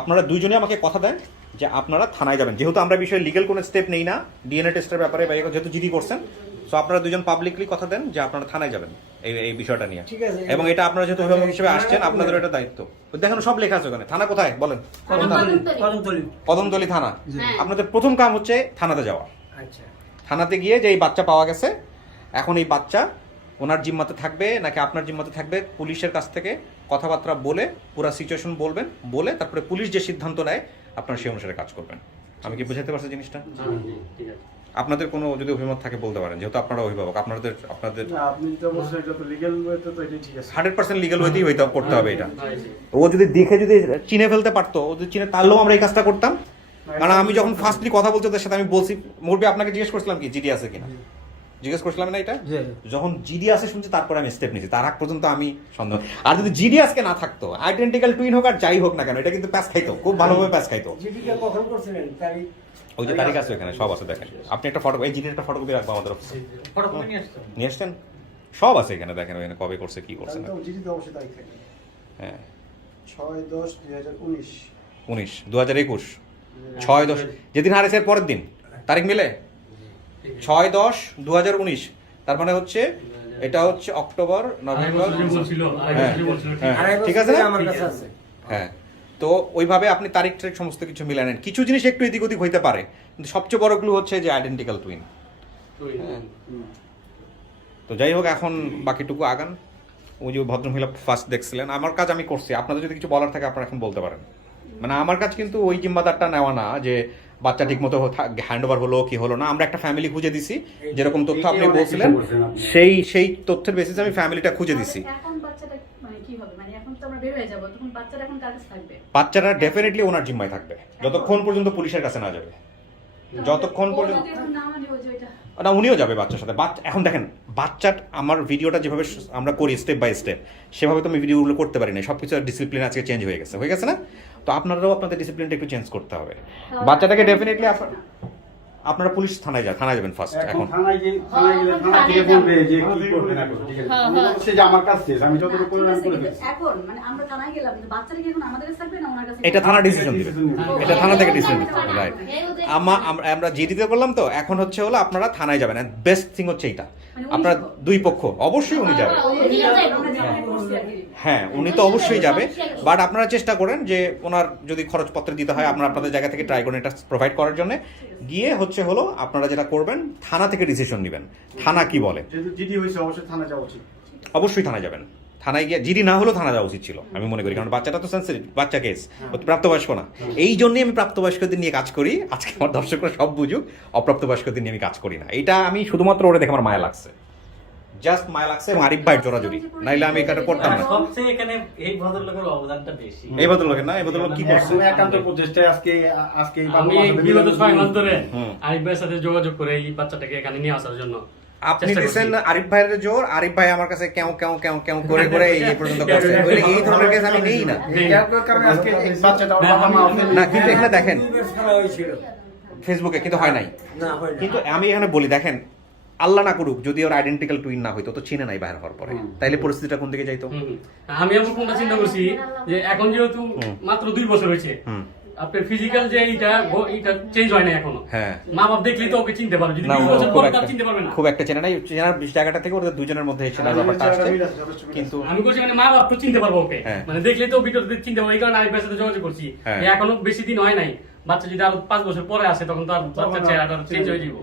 আপনারা দুইজনে আমাকে কথা দেন যে আপনারা থানায় যাবেন। যেহেতু আমরা বিষয়ে লিগেল কোনো স্টেপ নেই না ডিএনএ টেস্টের ব্যাপারে, বা যেহেতু জিডি করছেন, সো আপনারা দুজন পাবলিকলি কথা দেন যে আপনারা থানায় যাবেন এই বিষয়টা নিয়ে। এবং এটা আপনারা যেহেতু অভিভাবক হিসেবে আসছেন, আপনাদের এটা দায়িত্ব। দেখেন সব লেখা আছে ওখানে। থানা কোথায় বলেন? কদমতলী থানা। আপনাদের প্রথম কাম হচ্ছে থানাতে যাওয়া। থানাতে গিয়ে যে এই বাচ্চা পাওয়া গেছে, এখন এই বাচ্চা ওনার জিম্মাতে থাকবে নাকি আপনার জিম্মাতে থাকবে, পুলিশের কাছ থেকে কথাবার্তা বলে পুরো সিচুয়েশন বলবেন, বলে তারপরে পুলিশ যে সিদ্ধান্ত নেয় আপনারা সেই অনুসারে কাজ করবেন। আমি কি বুঝাতে পারছি জিনিসটা? আপনাদের কোনো যদি অভিমত থাকে বলতে পারেন, যেহেতু আপনারা অভিভাবক। আপনাদের আপনি তো অবশ্যই এটা তো লিগ্যাল ওয়েতে তো এটা ঠিক আছে, 100% লিগ্যাল ওয়েতেই করতে হবে এটা। ও যদি দেখে যদি চিনে ফেলতে পারতো, ও যদি চিনে, তাহলেও আমরা এই কাজটা করতাম। কারণ আমি যখন ফার্স্টলি কথা বলতে ওদের সাথে, আমি বলছি মুরবি আপনাকে জিজ্ঞেস করছিলাম কি জিডি আছে কিনা, জিজ্ঞেস করছিলাম না এটা? যখন জিডি আসে শুনছি, তারপরে আমি স্টেপ নিয়েছি। তার আগ পর্যন্ত আমি সন্দেহ। আর যদি জিডি আজকে না থাকতো, আইডেন্টিক্যাল টুইন হোক আর যাই হোক না কেন, এটা কিন্তু প্যাস খাইতো, খুব ভালোভাবে প্যাস খাইতো। কখন করছিলেন তারিখ? ওই যে তারিখ আছে এখানে, সব আছে দেখেন। আপনি একটা ফটো, এই জিডির একটা ফটোকপি রাখবো আমাদের অফিসে। নিয়ে আসছেন? সব আছে এখানে, দেখেন ওখানে কবে করছে, কি করছে না। হ্যাঁ, 6-10-2019 2021 6-10, যেদিন হারেছে এর পরের দিন তারিখ মিলে 6-10-2019। তার মানে হচ্ছে এটা হচ্ছে অক্টোবর, নভেম্বর। হ্যাঁ, ঠিক আছে না? হ্যাঁ, তো ওইভাবে আপনি তারিখ টারিখ সমস্ত কিছু মিলে নেন। কিছু জিনিস একটু এদিক ওদিক হইতে পারে, কিন্তু সবচেয়ে বড় ক্লু হচ্ছে যে আইডেন্টিক্যাল টুইন। তো যাই হোক, এখন বাকিটুকু আগান। ওই যে ভদ্রমহিলা ফার্স্ট দেখছিলেন, আমার কাজ আমি করছি। আপনাদের যদি কিছু বলার থাকে আপনারা এখন বলতে পারেন। মানে আমার কাজ কিন্তু ওই জিম্মাদারটা নেওয়া না যে বাচ্চা ঠিক মতো হ্যান্ড ওভার হলো কি হলো না। আমরা একটা ফ্যামিলি খুঁজে দিছি, যেরকম তথ্য আপনি বলছিলেন, সেই তথ্যের বেসিসে আমি ফ্যামিলিটা খুঁজে দিছি। বাচ্চাটা ডেফিনেটলি ওনার জিম্মায় থাকবে যতক্ষণ পর্যন্ত পুলিশের কাছে না যাবে। যতক্ষণ পর্যন্ত না, উনিও যাবে বাচ্চার সাথে। এখন দেখেন, বাচ্চা, আমার ভিডিওটা যেভাবে আমরা করি স্টেপ বাই স্টেপ, সেভাবে তো আমি ভিডিওগুলো করতে পারি না। সবকিছু ডিসিপ্লিন আজকে চেঞ্জ হয়ে গেছে না? তো আপনারাও আপনাদের ডিসিপ্লিনটা একটু চেঞ্জ করতে হবে। বাচ্চাটাকে ডেফিনেটলি আপনারা পুলিশ থানায় যাবেন ফার্স্ট। এখন থানায় গেলে থানা থেকে বলবে যে কি করবে না করবে, ঠিক আছে? সেটা আমার কাছে, আমি যতটুকু করে আমি করে দিচ্ছি। এখন মানে আমরা থানায় গেলাম, বাচ্চাটা কি এখন আমাদের কাছে থাকবে না ওনার কাছে? এটা থানা ডিসিশন দিবে, এটা থানা থেকে ডিসিশন দিবে। রাইট, আমরা জিডিতে বললাম তো। এখন হচ্ছে হলো আপনারা থানায় যাবেন। বেস্ট থিং হচ্ছে এইটা, আপনার দুই পক্ষ অবশ্যই উনি যাবে। হ্যাঁ উনি তো অবশ্যই যাবে, বাট আপনারা চেষ্টা করেন যে ওনার যদি খরচপত্র দিতে হয় আপনারা আপনাদের জায়গা থেকে ট্রাই করেন এটা প্রোভাইড করার জন্য। গিয়ে হলো আপনারা যেটা করবেন থানা থেকে ডিসিশন নেবেন, থানা কি বলে। যেহেতু জিডি হয়েছে অবশ্যই থানা যাওয়া উচিত। অবশ্যই থানায় যাবেন, থানায় গিয়ে জিডি না হলেও থানা যাওয়া উচিত ছিল আমি মনে করি, কারণ বাচ্চাটা তো সেন্সিটিভ, বাচ্চা কেস, ও তো প্রাপ্তবয়স্ক না। এই জন্যই আমি প্রাপ্তবয়স্কদের নিয়ে কাজ করি, আজকে আমার দর্শকরা সব বুঝুক অপ্রাপ্তবয়স্কদের নিয়ে আমি কাজ করি না। এটা আমি শুধুমাত্র ওরা দেখে আমার মায়া লাগছে, জাস্ট মায়া লাগছে, এবং আরিফ ভাইয়ের জোরাজুরি, নাইলে আমি এটা করতাম না। সবচেয়ে এখানে এই ভদ্রলোকের অবদানটা বেশি। এই ভদ্রলোকের না, এই ভদ্রলোক কি করছে? একদম একান্ত প্রচেষ্টায় আজকে এই আমি বিগত 6 মাস ধরে আরিফ ভাইয়ের সাথে যোগাযোগ করে এই বাচ্চাটাকে এখানে নিয়ে আসার জন্য আপনি দিচ্ছেন আরিফ ভাইয়ের জোর, আরিফ ভাই আমার কাছে কেউ কেউ কেউ কেউ করে করে এই পর্যন্ত করছে। এই ধরনের কেস আমি নেই না। কারণে আজকে এই বাচ্চাটা ওর বাবা মা না, কিন্তু এখানে দেখেন খেলা হয়েছিল ফেসবুকে কিন্তু হয় নাই। না হয় না। কিন্তু আমি এখানে বলি দেখেন, আল্লাহ না করুক যদি ওর আইডেন্টিক্যাল টুইন না হইতো, তো চিনে নাই বাইরে হওয়ার পরে, তাইলে পরিস্থিতিটা কোন দিকে যাইতো? আমি আবার কোনটা চিন্তা করছি যে এখন যেহেতু মাত্র 2 বছর হয়েছে, আপনার ফিজিক্যাল যে এটা চেঞ্জ হয় না এখনো। হ্যাঁ, মা বাপ দেখলেই তো ওকে চিনতে পারবে, যদি না 2 বছর খুব পর একটা তার চিনতে পারবে না। খুব একটা চেনে নাই, চেনার জায়গাটা থেকে ওদের দুজনের মধ্যে এসে ব্যাপারটা আসছে। কিন্তু আমি করছি মানে মা বাপ তো চিনতে পারবো ওকে, হ্যাঁ। মানে দেখলে তো ভিডিওতে চিনতে পারবো, এই কারণে আরিফ ভাইয়ের সাথে যোগাযোগ করছি। হ্যাঁ। এখনো বেশি দিন হয় নাই, বাচ্চা যদি আরো 5 বছর পরে আসে তখন তো আর বাচ্চার চেহারাটা চেঞ্জ হয়ে যাবে।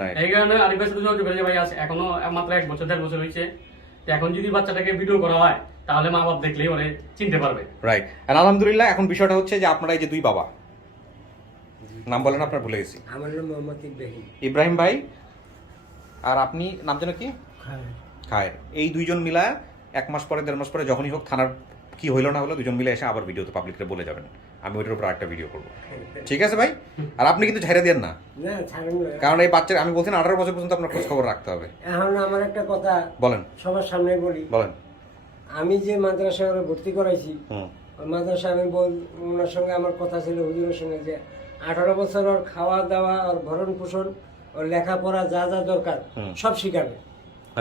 Right. এই কারণে আরিফ ভাইয়ের সাথে যোগাযোগ করে যে ভাই আছে এখনো মাত্র 1 বছর 1.5 বছর হয়েছে, এখন যদি বাচ্চাটাকে ভিডিও করা হয় তাহলে মা বাপ দেখলেই ওরে চিনতে পারবে। রাইট, আর আলহামদুলিল্লাহ এখন বিষয়টা হচ্ছে যে আপনারা এই যে দুই বাবা, নাম বলেন আপনার ভুলে গেছি, আমার নাম মোহাম্মদ ইব্রাহিম। ইব্রাহিম ভাই আর আপনি নাম যেন কি? খায়ের। এই দুইজন মিলা 1 মাস পরে 1.5 মাস পরে যখনই হোক থানার কি হইলো না হলো, দুজন মিলে এসে আবার ভিডিওতে পাবলিকরে বলে যাবেন, আমি ওইটার উপর আরেকটা ভিডিও করবো। ঠিক আছে ভাই? আর আপনি কিন্তু ছেড়ে দেন না, না ছাড়েন না। কারণ এই বাচ্চার আমি বলছি 18 বছর পর্যন্ত আপনার খোঁজ খবর রাখতে হবে। এখন আমার একটা কথা বলেন সবার সামনে বলি, বলেন। আমি যে মাদ্রাসায় ওরা ভর্তি করাইছি, হুম ওই মাদ্রাসায় আমি ওনার সঙ্গে আমার কথা ছিল, হুজুরের সঙ্গে, যে 18 বছর ওর খাওয়া দাওয়া, ওর ভরণ পোষণ, ওর লেখাপড়া যা যা দরকার সব শিখাবে।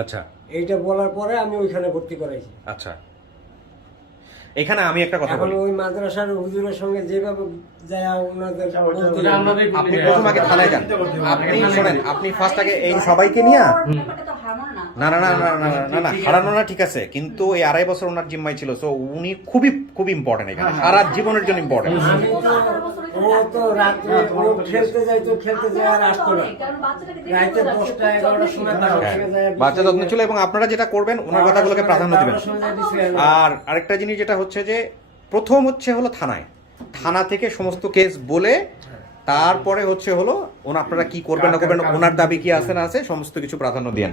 আচ্ছা, এইটা বলার পরে আমি ওইখানে ভর্তি করাইছি। আচ্ছা এখানে আমি একটা কথা এখন বলি, ওই মাদ্রাসার হুজুরের সঙ্গে যেভাবে যায় ওনাদের বলতে ওটা আমাদের আপনি প্রথম আগে থানায় যান, আপনি শোনেন, আপনি ফার্স্ট আগে এই সবাইকে নিয়ে না না না না না না না হারানো না, ঠিক আছে, কিন্তু এই 2.5 বছর ওনার জিম্মাই ছিল, সো উনি খুবই খুব ইম্পর্টেন্ট এখানে, সারা জীবনের জন্য ইম্পর্টেন্ট। ও তো রাত্রে ও খেলতে যাইতো, খেলতে যায় আর আসতো না, রাতে 10টা 11টার সময় বাসার সঙ্গে যায়। বাচ্চা যত্ন ছিল, এবং আপনারা যেটা করবেন ওনার কথাগুলোকে প্রাধান্য দিবেন। আর আরেকটা জিনিস যেটা হচ্ছে যে প্রথম হলো থানা থেকে সমস্ত কেস বলে, তারপরে হলো আপনারা কি করবেন না করবেন, ওনার দাবি কি আছে না আছে সমস্ত কিছু প্রাধান্য দিয়েন।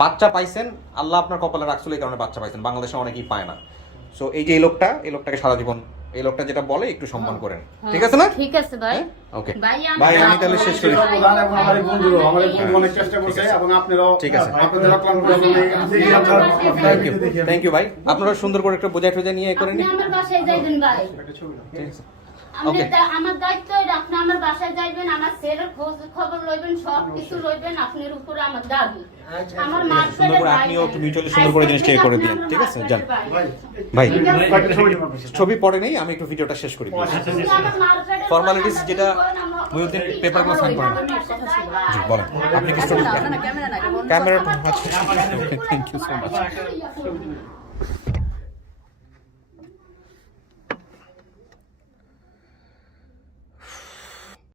বাচ্চা পাইছেন, আল্লাহ আপনার কপালে রাখছিল, এই কারণে বাচ্চা পাইছেন, বাংলাদেশে অনেকেই পায় না। সো এই যে এই লোকটাকে সারা জীবন এই লোকটা যেটা বলে একটু সম্মান করেন, ঠিক আছে না? ঠিক আছে ভাই। ওকে ভাই আমি তাহলে শেষ করি। আমার বন্ধু অনেক চেষ্টা করছে, এবং আপনারাও ঠিক আছে। আপনাদের থ্যাংক ইউ ভাই, আপনারা সুন্দর করে একটু বোঝাই টোজা নিয়ে করে আপনি নিন। আমার বাসায় যাইবেন ভাই, ঠিক আছে, আপনি Okay. আমার দায়িত্ব এটা, আপনি আমার বাসায় যাইবেন, আমার ছেলের খোঁজ খবর লইবেন, সব কিছু লইবেন, আপনার উপরে আমার দাবি। আমার মা সুন্দর করে আপনিও একটু মিউচুয়ালি সুন্দর করে জিনিসটা করে দিন, ঠিক আছে? যান ভাই, ছবি পরে নেই, আমি একটু ভিডিওটা শেষ করি। ফর্মালিটিস যেটা মুহিউদ্দিন পেপারগুলো সাইন করেন। জি বলেন, আপনি কি story camera, thank you so much.